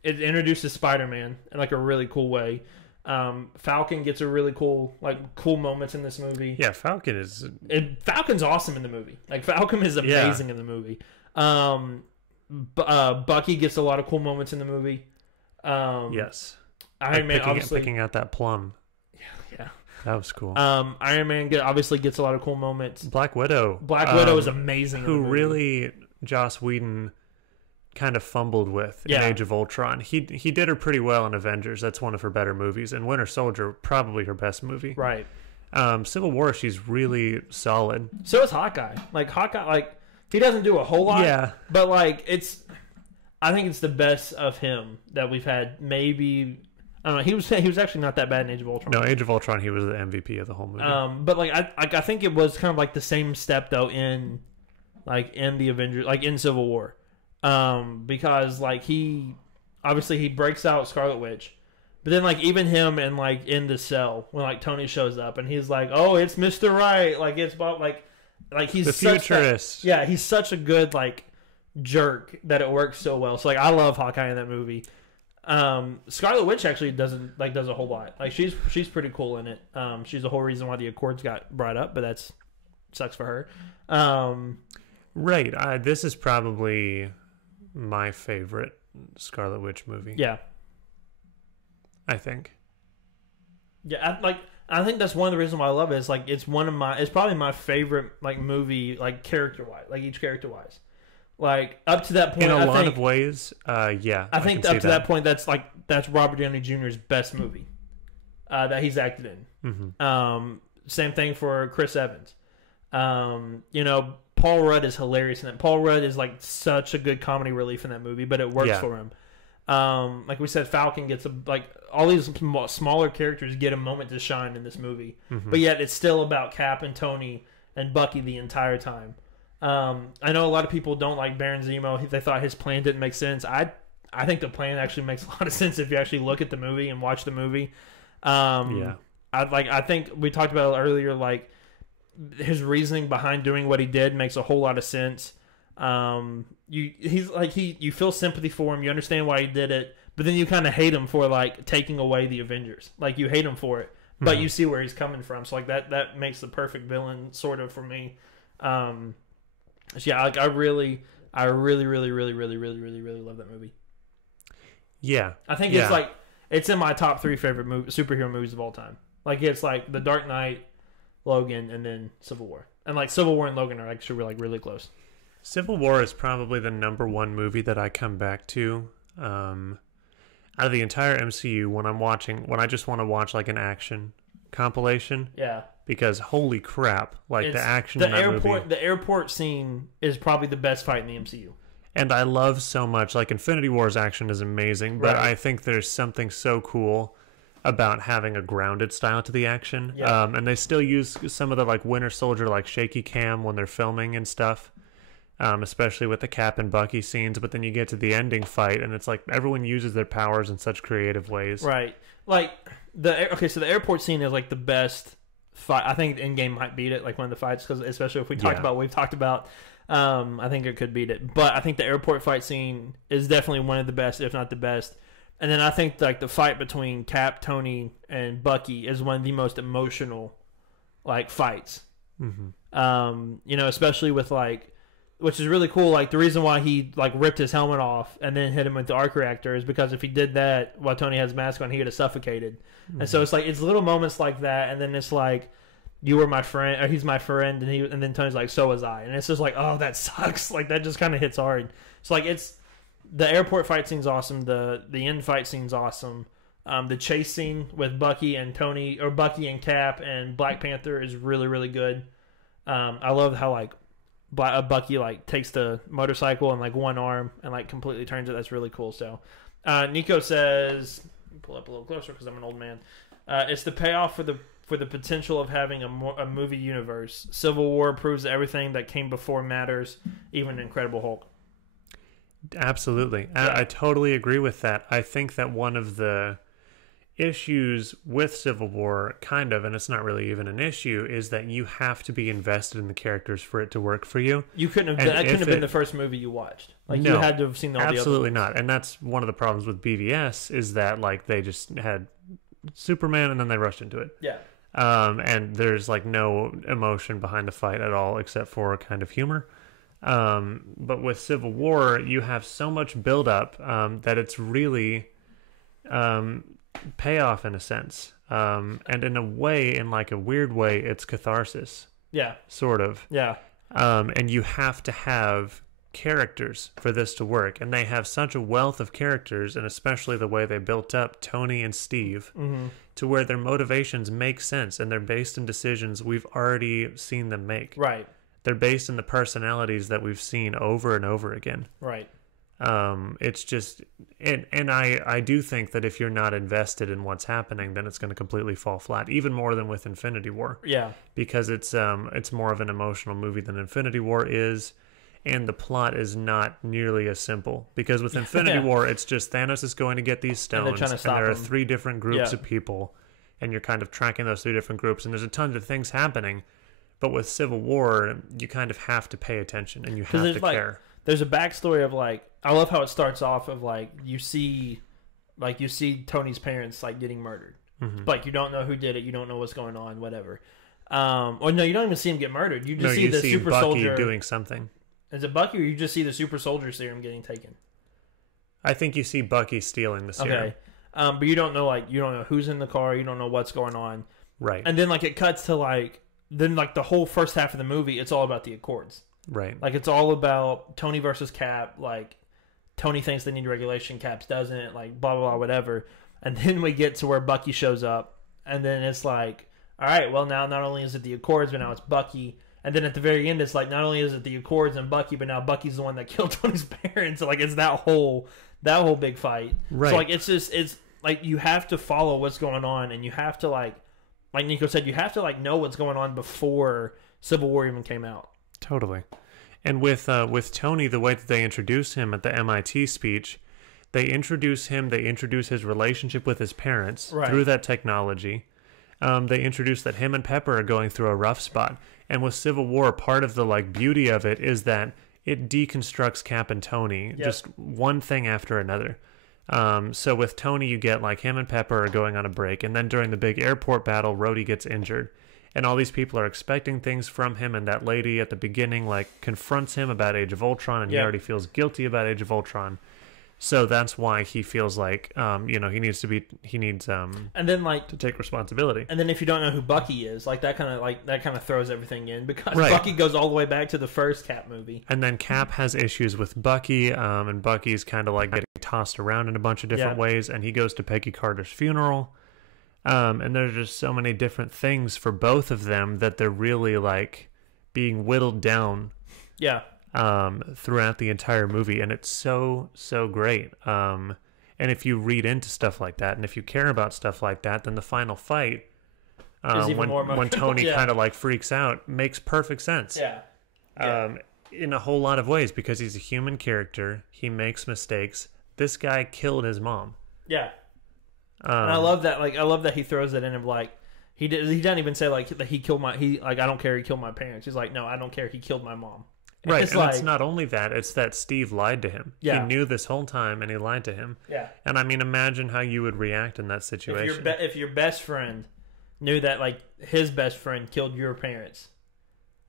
It introduces Spider-Man in a really cool way. Falcon gets a really cool moments in this movie. Yeah, Falcon's awesome in the movie. Falcon is amazing in the movie. Bucky gets a lot of cool moments in the movie. Yes. Iron Man obviously picking out that plum. Yeah. That was cool. Iron Man obviously gets a lot of cool moments. Black Widow is amazing. Who really Joss Whedon kind of fumbled with in Age of Ultron. He did her pretty well in Avengers. That's one of her better movies. And Winter Soldier, probably her best movie. Right. Civil War, she's really solid. So is Hawkeye. Hawkeye, he doesn't do a whole lot. Yeah. But I think it's the best of him that we've had. Maybe I don't know. He was actually not that bad in Age of Ultron. No, Age of Ultron, he was the MVP of the whole movie. But I think it was kind of the same step though in the Avengers, in Civil War. Because he breaks out Scarlet Witch, but then even him and in the cell when Tony shows up and he's oh, it's Mr. Right, it's about like he's the futurist. He's such a good like jerk that it works so well. So like I love Hawkeye in that movie. Scarlet Witch actually does a whole lot. Like she's pretty cool in it. She's the whole reason why the Accords got brought up, but that's sucks for her. Right. This is probably my favorite Scarlet Witch movie. Yeah. I think. Yeah, I think that's one of the reasons why I love it. Is like it's probably my favorite like movie, like character wise, like each character wise. Like up to that point, in a lot of ways, yeah. I think up to that point, that's Robert Downey Jr.'s best movie that he's acted in. Mm-hmm. Same thing for Chris Evans. Paul Rudd is hilarious in it. Paul Rudd is like such a good comedy relief in that movie, but it works for him. Like we said, Falcon gets all these smaller characters get a moment to shine in this movie, but yet it's still about Cap and Tony and Bucky the entire time. I know a lot of people don't like Baron Zemo. They thought his plan didn't make sense. I think the plan actually makes a lot of sense if you actually look at the movie and watch the movie. I think we talked about it earlier. Like his reasoning behind doing what he did makes a whole lot of sense. You feel sympathy for him. You understand why he did it, but then you kind of hate him for like taking away the Avengers. Like you hate him for it, but you see where he's coming from. So like that makes the perfect villain sort of for me. I really love that movie. Yeah, I think it's in my top 3 favorite superhero movies of all time. Like it's like The Dark Knight, Logan, and then Civil War. And like Civil War and Logan are actually like really close. Civil War is probably the number 1 movie that I come back to out of the entire MCU when I just want to watch like an action compilation. Yeah. Because holy crap, like the action in that movie. The airport scene is probably the best fight in the MCU. And I love so much, like Infinity War's action is amazing, but I think there's something so cool about having a grounded style to the action. Yeah. And they still use some of the like Winter Soldier like shaky cam when they're filming and stuff. Especially with the Cap and Bucky scenes, but then you get to the ending fight and it's like everyone uses their powers in such creative ways. Right. Like so the airport scene is like the best fight. I think Endgame might beat it, like one of the fights, because especially if we've talked about, I think it could beat it. But I think the airport fight scene is definitely one of the best, if not the best. And then I think like the fight between Cap, Tony, and Bucky is one of the most emotional like fights. Mm-hmm. Especially with like, which is really cool. Like the reason why he like ripped his helmet off and then hit him with the arc reactor is because if he did that while Tony has his mask on, he would have suffocated. Mm-hmm. And so it's like it's little moments like that, and then it's like, you were my friend, or he's my friend, and then Tony's like, so was I, and it's just like, oh, that sucks. Like that just kind of hits hard. It's like the airport fight scene's awesome. The end fight scene's awesome. The chase scene with Bucky and Tony, or Bucky and Cap and Black Panther, is really really good. I love how like Bucky like takes the motorcycle and like one arm and like completely turns it. That's really cool. So Nico says, pull up a little closer because I'm an old man. It's the payoff for the potential of having a movie universe. Civil War proves that everything that came before matters, even Incredible Hulk. Absolutely. I totally agree with that. I think that one of the issues with Civil War, kind of, and it's not really even an issue, is that you have to be invested in the characters for it to work for you. You couldn't have. That couldn't have been the first movie you watched. Like you had to have seen all the other ones. Absolutely not. And that's one of the problems with BVS, is that like they just had Superman and then they rushed into it. Yeah. And there's like no emotion behind the fight at all except for kind of humor. But with Civil War, you have so much buildup that it's really payoff in a sense. And in a way, in like a weird way, it's catharsis. Yeah. Sort of. Yeah. And you have to have characters for this to work, and they have such a wealth of characters, and especially the way they built up Tony and Steve, to where their motivations make sense, and they're based in decisions we've already seen them make. Right. They're based in the personalities that we've seen over and over again. Right. It's just, and I do think that if you're not invested in what's happening, then it's going to completely fall flat, even more than with Infinity War. Yeah. Because it's more of an emotional movie than Infinity War is. And the plot is not nearly as simple, because with Infinity War, it's just Thanos is going to get these stones, and there are 3 different groups of people, and you're kind of tracking those 3 different groups, and there's a ton of things happening, But with Civil War, you kind of have to pay attention and you have to care. There's a backstory of like, I love how it starts off of like you see Tony's parents like getting murdered. Mm-hmm. Like you don't know who did it, you don't know what's going on, whatever. Or no, you don't even see him get murdered. You just see the super Bucky soldier doing something. Is it Bucky, or you just see the super soldier serum getting taken? I think you see Bucky stealing the serum. Okay, but you don't know who's in the car, you don't know what's going on, right? And then like it cuts to like the whole first half of the movie, it's all about the Accords. Right. Like, it's all about Tony versus Cap. Like, Tony thinks they need regulation, Cap doesn't. Like, blah, blah, blah, whatever. And then we get to where Bucky shows up. And then it's like, all right, well, now not only is it the Accords, but now it's Bucky. And then at the very end, it's like, not only is it the Accords and Bucky, but now Bucky's the one that killed Tony's parents. So, like, it's that whole big fight. Right. So, like, it's like, you have to follow what's going on. And you have to, like Nico said, you have to, like, know what's going on before Civil War even came out. Totally. And with Tony, the way that they introduce him at the MIT speech, they introduce his relationship with his parents through that technology. They introduce that him and Pepper are going through a rough spot. And with Civil War, part of the like beauty of it is that it deconstructs Cap and Tony, just one thing after another. So with Tony, you get like him and Pepper are going on a break, and then during the big airport battle, Rhodey gets injured. And all these people are expecting things from him, and that lady at the beginning like confronts him about Age of Ultron, and he already feels guilty about Age of Ultron. So that's why he feels like he needs and then like to take responsibility. And then if you don't know who Bucky is, like that kind of throws everything in, because Bucky goes all the way back to the first Cap movie. And then Cap has issues with Bucky, and Bucky's kind of like getting tossed around in a bunch of different ways, and he goes to Peggy Carter's funeral. And there's just so many different things for both of them that they're really like being whittled down. Yeah. Throughout the entire movie, and it's so great. And if you read into stuff like that, and if you care about stuff like that, then the final fight, when Tony kind of like freaks out, makes perfect sense. Yeah. In a whole lot of ways, because he's a human character, he makes mistakes. This guy killed his mom. Yeah. And I love that. Like, I love that he throws it in of like he doesn't even say like that he killed I don't care he killed my parents. He's like, no, I don't care he killed my mom. Right, and it's not only that, it's that Steve lied to him. Yeah. He knew this whole time, and he lied to him. Yeah. And I mean, imagine how you would react in that situation. If your best friend knew that, like, his best friend killed your parents,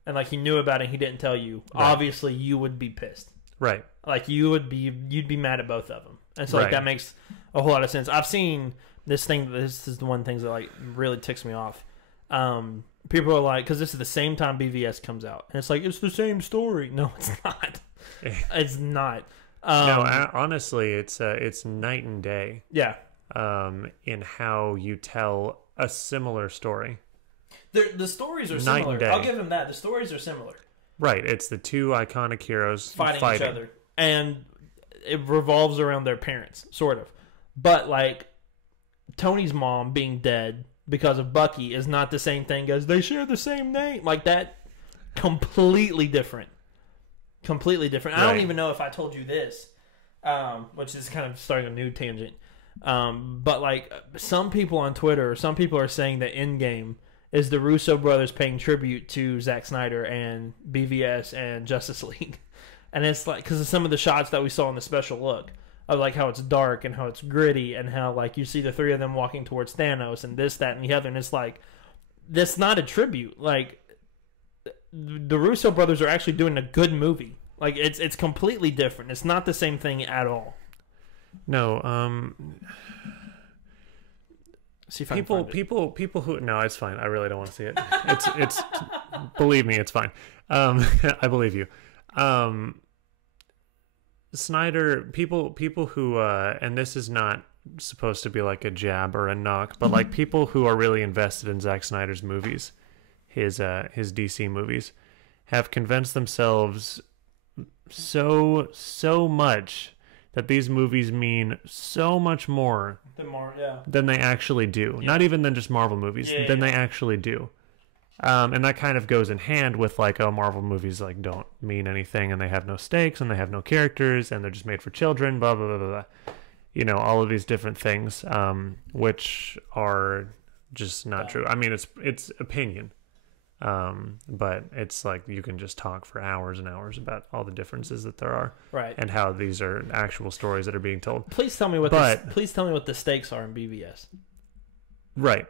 and, like, he knew about it and he didn't tell you, obviously you would be pissed. Right. Like, you'd be mad at both of them. And so, like, that makes a whole lot of sense. I've seen this thing, this is the one thing that, like, really ticks me off. People are like, because this is the same time BVS comes out, and it's like, it's the same story. No, it's not. It's not. No, honestly, it's night and day. Yeah. In how you tell a similar story. The stories are similar. I'll give him that. The stories are similar. Right. It's the two iconic heroes fighting each other, and it revolves around their parents, sort of. But like Tony's mom being dead because of Bucky is not the same thing as they share the same name. Like that, completely different. Completely different. Right. I don't even know if I told you this, which is kind of starting a new tangent. But like some people on Twitter, some people are saying that Endgame is the Russo brothers paying tribute to Zack Snyder and BVS and Justice League. And it's like, because of some of the shots that we saw in the special look, of like how it's dark and how it's gritty and how like you see the three of them walking towards Thanos and this, that, and the other, and it's like, that's not a tribute. Like the Russo brothers are actually doing a good movie. Like it's completely different. It's not the same thing at all. No, see if people who no, it's fine. I really don't want to see it. It's believe me, it's fine. I believe you. Snyder, people who and this is not supposed to be like a jab or a knock, but like people who are really invested in Zack Snyder's movies, his DC movies, have convinced themselves so much that these movies mean so much more than they actually do. Yeah. Not even than just Marvel movies, than they actually do. And that kind of goes in hand with like, oh, Marvel movies like don't mean anything, and they have no stakes, and they have no characters, and they're just made for children, blah blah blah blah blah. You know, all of these different things, which are just not true. I mean, it's opinion. But it's like you can just talk for hours and hours about all the differences that there are, right? And how these are actual stories that are being told. Please tell me what the stakes are in BVS. Right,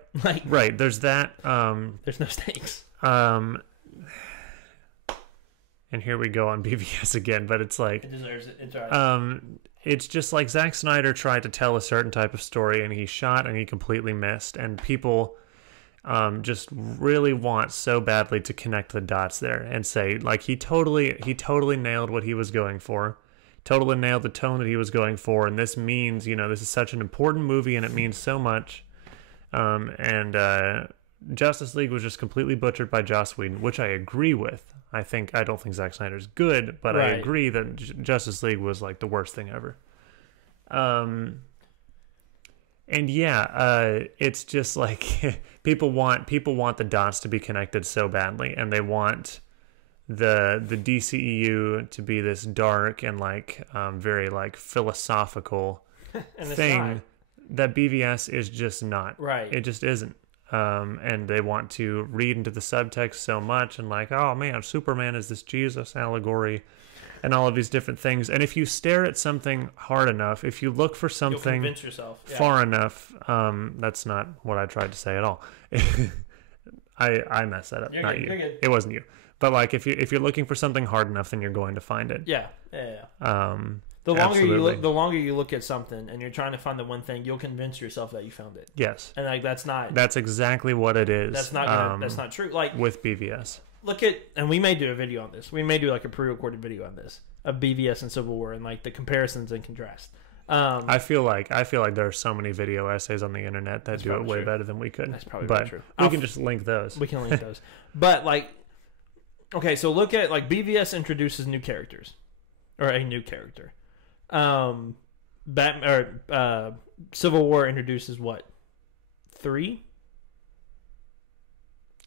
right. There's that. There's no stakes. And here we go on BVS again, but it's like it deserves it. It's right. It's just like Zack Snyder tried to tell a certain type of story, and he shot and he completely missed, and people just really want so badly to connect the dots there and say like he totally nailed what he was going for, totally nailed the tone that he was going for, and this means this is such an important movie and it means so much, and Justice League was just completely butchered by Joss Whedon, which I agree with. I don't think Zack Snyder's good, but right. I agree that Justice League was like the worst thing ever. And yeah, it's just like people want the dots to be connected so badly, and they want the DCEU to be this dark and like very like philosophical thing that BVS is just not. Right. It just isn't. And they want to read into the subtext so much and like, oh man, Superman is this Jesus allegory and all of these different things. And if you stare at something hard enough, if you look for something far enough, that's not what I tried to say at all. I messed that up. You're not good. You. It wasn't you. But like if you're looking for something hard enough, then you're going to find it. Yeah. The longer you look at something and you're trying to find the one thing, you'll convince yourself that you found it. Yes. And like that's exactly what it is. That's not true. Like with BVS. And we may do a video on this. We may do like a pre-recorded video on this of BVS and Civil War and like the comparisons and contrast. I feel like there are so many video essays on the internet that do it way better than we could. That's probably true. We can just link those. We can link those. But like, okay, so look at like BVS introduces new characters or a new character. Civil War introduces what? 3?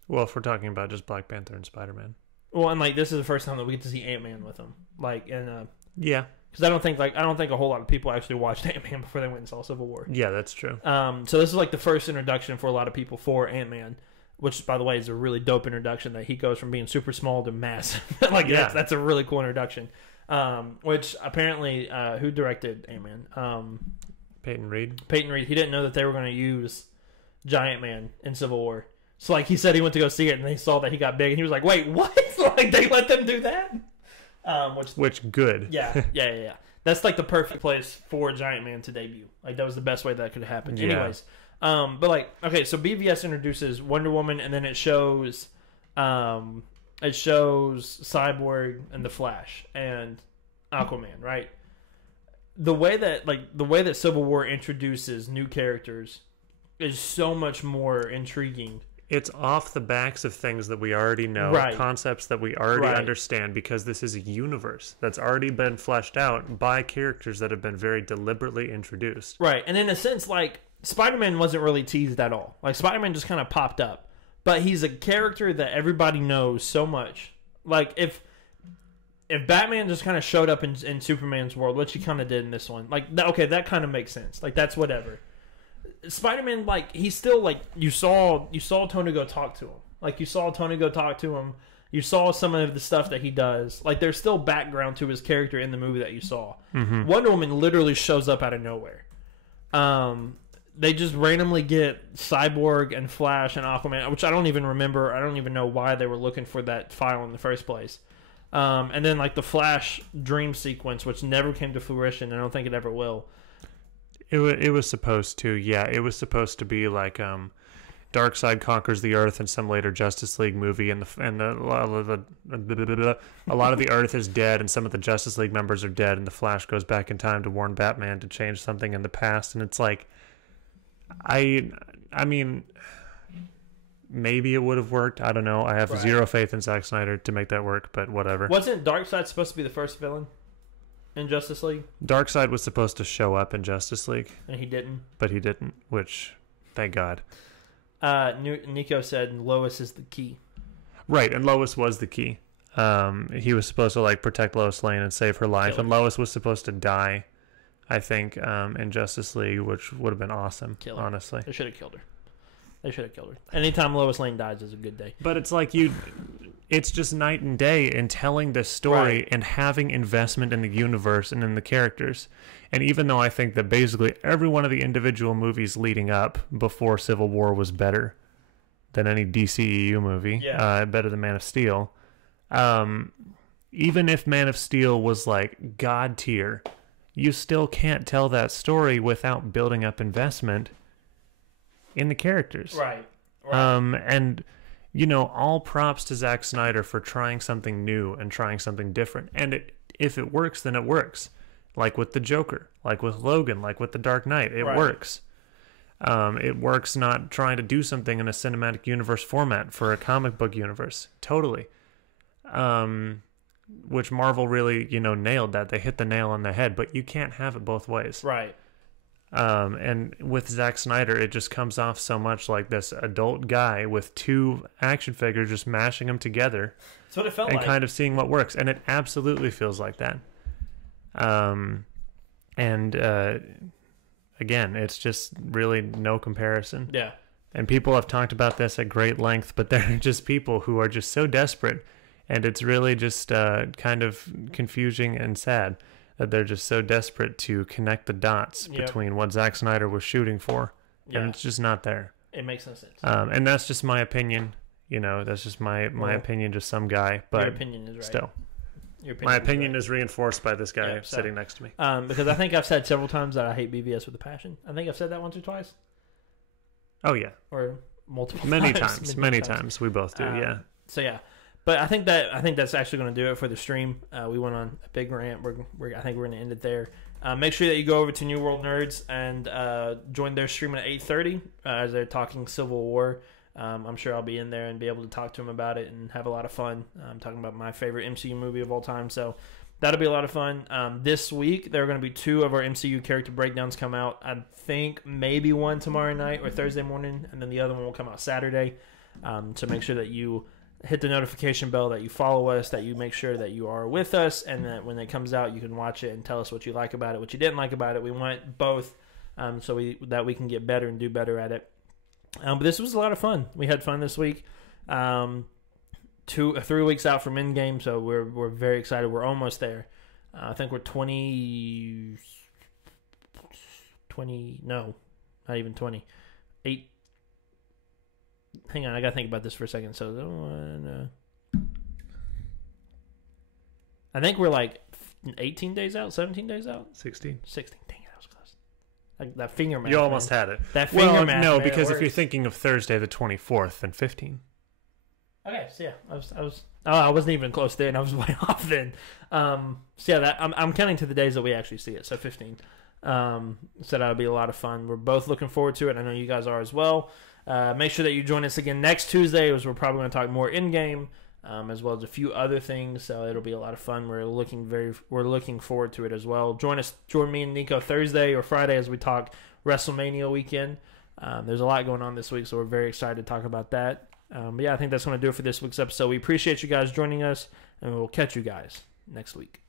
Well, if we're talking about just Black Panther and Spider-Man. Well, and like this is the first time that we get to see Ant-Man with them. Like, and yeah, because I don't think a whole lot of people actually watched Ant-Man before they went and saw Civil War. Yeah, that's true. So this is like the first introduction for a lot of people for Ant-Man, which by the way is a really dope introduction. That he goes from being super small to massive. Like that's a really cool introduction. Which apparently, who directed Ant-Man? Peyton Reed. He didn't know that they were going to use Giant Man in Civil War. So, like, he said he went to go see it, and they saw that he got big, and he was like, wait, what? Like, they let them do that? Which good. Yeah. That's, like, the perfect place for Giant Man to debut. Like, that was the best way that could happen. Yeah. Anyways. But, like, okay, so BVS introduces Wonder Woman, and then it shows Cyborg and the Flash and Aquaman, right? The way that Civil War introduces new characters is so much more intriguing. It's off the backs of things that we already know, right. Concepts that we already understand, because this is a universe that's already been fleshed out by characters that have been very deliberately introduced. Right, and in a sense, like, Spider-Man wasn't really teased at all. Like, Spider-Man just kind of popped up. But he's a character that everybody knows so much. Like, if Batman just kind of showed up in Superman's world, which he kind of did in this one, like, that kind of makes sense. Like, that's whatever. Spider-Man, like, he's still, like, you saw Tony go talk to him. Like, you saw Tony go talk to him. You saw some of the stuff that he does. Like, there's still background to his character in the movie that you saw. Mm-hmm. Wonder Woman literally shows up out of nowhere. They just randomly get Cyborg and Flash and Aquaman, which I don't even remember. I don't even know why they were looking for that file in the first place. And then, like, the Flash dream sequence, which never came to fruition. I don't think it ever will. It was supposed to, yeah. It was supposed to be like Darkseid conquers the Earth in some later Justice League movie, and a lot of the Earth is dead, and some of the Justice League members are dead, and the Flash goes back in time to warn Batman to change something in the past, and it's like, I mean, maybe it would have worked. I don't know. I have zero faith in Zack Snyder to make that work, but whatever. Wasn't Darkseid supposed to be the first villain in Justice League? Darkseid was supposed to show up in Justice League. And he didn't? But he didn't, which, thank God. Nico said Lois is the key. Right, and Lois was the key. He was supposed to, like, protect Lois Lane and save her life, and Lois was supposed to die, I think, in Justice League, which would have been awesome, honestly. They should have killed They should have killed her. Anytime Lois Lane dies is a good day. But it's like it's just night and day in telling this story and having investment in the universe and in the characters. And even though I think that basically every one of the individual movies leading up before Civil War was better than any DCEU movie, better than Man of Steel, even if Man of Steel was like God tier, you still can't tell that story without building up investment in the characters. Right. And, you know, all props to Zack Snyder for trying something new and trying something different. And if it works, then it works. Like with the Joker, like with Logan, like with the Dark Knight, it works. It works not trying to do something in a cinematic universe format for a comic book universe. Totally. Which Marvel really, you know, nailed that. They hit the nail on the head, but you can't have it both ways. Right. And with Zack Snyder, it just comes off so much like this adult guy with two action figures just mashing them together. That's what it felt like. And kind of seeing what works. And it absolutely feels like that. Again, it's just really no comparison. Yeah. And people have talked about this at great length, but there are just people who are just so desperate. And it's really just kind of confusing and sad that they're just so desperate to connect the dots between what Zack Snyder was shooting for. Yeah. And it's just not there. It makes no sense. And that's just my opinion. You know, that's just my opinion, just some guy. But your opinion is right. Still. My opinion is reinforced by this guy sitting next to me. Because I think I've said several times that I hate BVS with a passion. I think I've said that once or twice. Oh, yeah. Or multiple Many times. We both do, yeah. So, yeah. But I think that's actually going to do it for the stream. We went on a big rant. I think we're going to end it there. Make sure that you go over to New World Nerds and join their stream at 8:30 as they're talking Civil War. I'm sure I'll be in there and be able to talk to them about it and have a lot of fun. I'm talking about my favorite MCU movie of all time, so that'll be a lot of fun. This week, there are going to be 2 of our MCU character breakdowns come out. I think maybe one tomorrow night or Thursday morning, and then the other one will come out Saturday. So make sure that you hit the notification bell, that you follow us, that you make sure that you are with us, and that when it comes out, you can watch it and tell us what you like about it, what you didn't like about it. We want both so we can get better and do better at it. But this was a lot of fun. We had fun this week. 3 weeks out from Endgame, so we're very excited. We're almost there. I think we're 20, no, not even 20. 8. Hang on, I gotta think about this for a second. So, I think we're like 18 days out, 17 days out? 16. 16. Dang it, I was close. Like that finger math. You almost had it. That finger math. No, because if you're thinking of Thursday the 24th, then 15. Okay, so yeah, I wasn't even close there, and I was way off then. So yeah, I'm counting to the days that we actually see it. So 15. So that'll be a lot of fun. We're both looking forward to it. I know you guys are as well. Make sure that you join us again next Tuesday, as we're probably going to talk more Endgame, as well as a few other things. So it'll be a lot of fun. We're looking forward to it as well. Join me and Nico Thursday or Friday as we talk WrestleMania weekend. There's a lot going on this week, so we're very excited to talk about that. But yeah, I think that's going to do it for this week's episode. We appreciate you guys joining us, and we'll catch you guys next week.